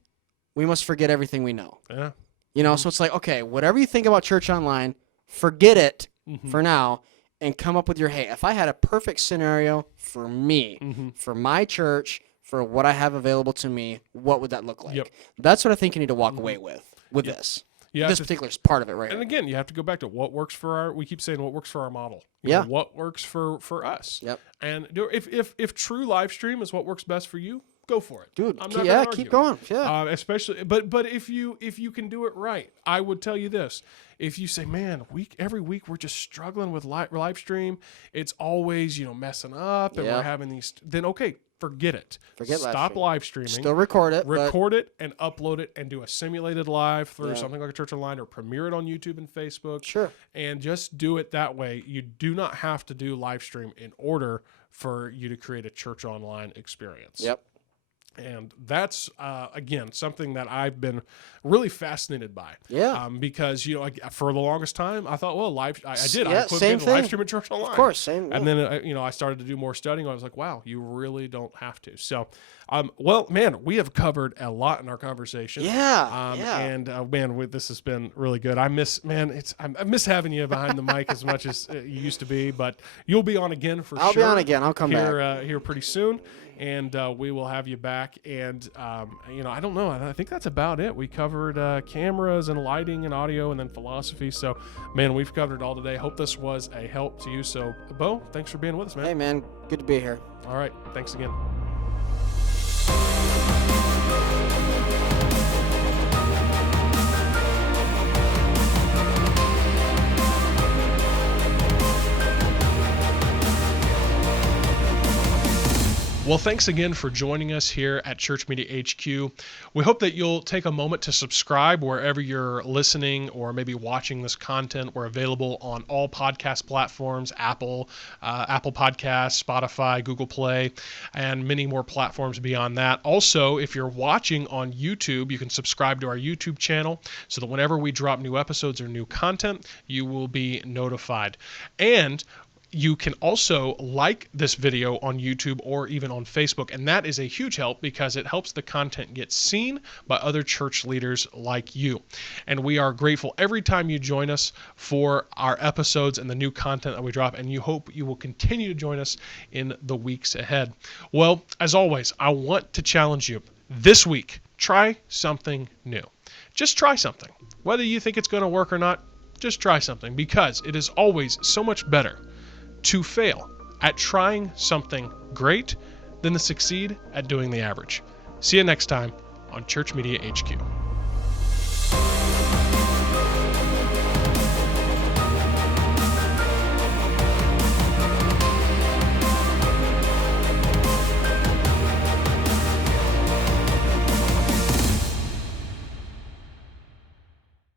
we must forget everything we know. Yeah. So it's like, okay, whatever you think about church online, forget it for now, and come up with your, hey, if I had a perfect scenario for me, for my church, for what I have available to me, what would that look like? Yep. That's what I think you need to walk away with this. Yeah. This particular part of it right And here. again, you have to go back to what works for we keep saying what works for our model. Yeah. What works for us. Yep. And if true live stream is what works best for you, go for it. Dude, I'm not yeah, gonna keep argue. going. Yeah. Especially, but if you can do it right, I would tell you this: if you say, "Man, every week we're just struggling with live stream, it's always messing up, and Yeah. we're having these," then okay, forget it. Forget live Stop stream. live streaming. Still record it. but Record it and upload it and do a simulated live through something like a Church Online, or premiere it on YouTube and Facebook. Sure. And just do it that way. You do not have to do live stream in order for you to create a Church Online experience. Yep. And that's, again, something that I've been really fascinated by. Yeah. Because, for the longest time, I thought, well, I did. Yeah, I quit same being a live thing. stream at Church Online. Of course. Same. And then, I started to do more studying. I was like, wow, you really don't have to. So, well, man, we have covered a lot in our conversation. Yeah. And man, this has been really good. I miss having you behind the mic as much as you used to be, but you'll be on again for I'll sure. be on again. I'll come back here pretty soon, and we will have you back. And I don't know. I think that's about it. We covered cameras and lighting and audio, and then philosophy. So, man, we've covered it all today. Hope this was a help to you. So, Bo, thanks for being with us, man. Hey, man. Good to be here. All right, thanks again. Well, thanks again for joining us here at Church Media HQ. We hope that you'll take a moment to subscribe wherever you're listening or maybe watching this content. We're available on all podcast platforms, Apple Podcasts, Spotify, Google Play, and many more platforms beyond that. Also, if you're watching on YouTube, you can subscribe to our YouTube channel so that whenever we drop new episodes or new content, you will be notified. And you can also like this video on YouTube or even on Facebook, and that is a huge help because it helps the content get seen by other church leaders like you. And we are grateful every time you join us for our episodes and the new content that we drop, and you hope you will continue to join us in the weeks ahead. Well, as always, I want to challenge you this week. Try something new. Just try something. Whether you think it's going to work or not, just try something, because it is always so much better to fail at trying something great than to succeed at doing the average. See you next time on Church Media HQ.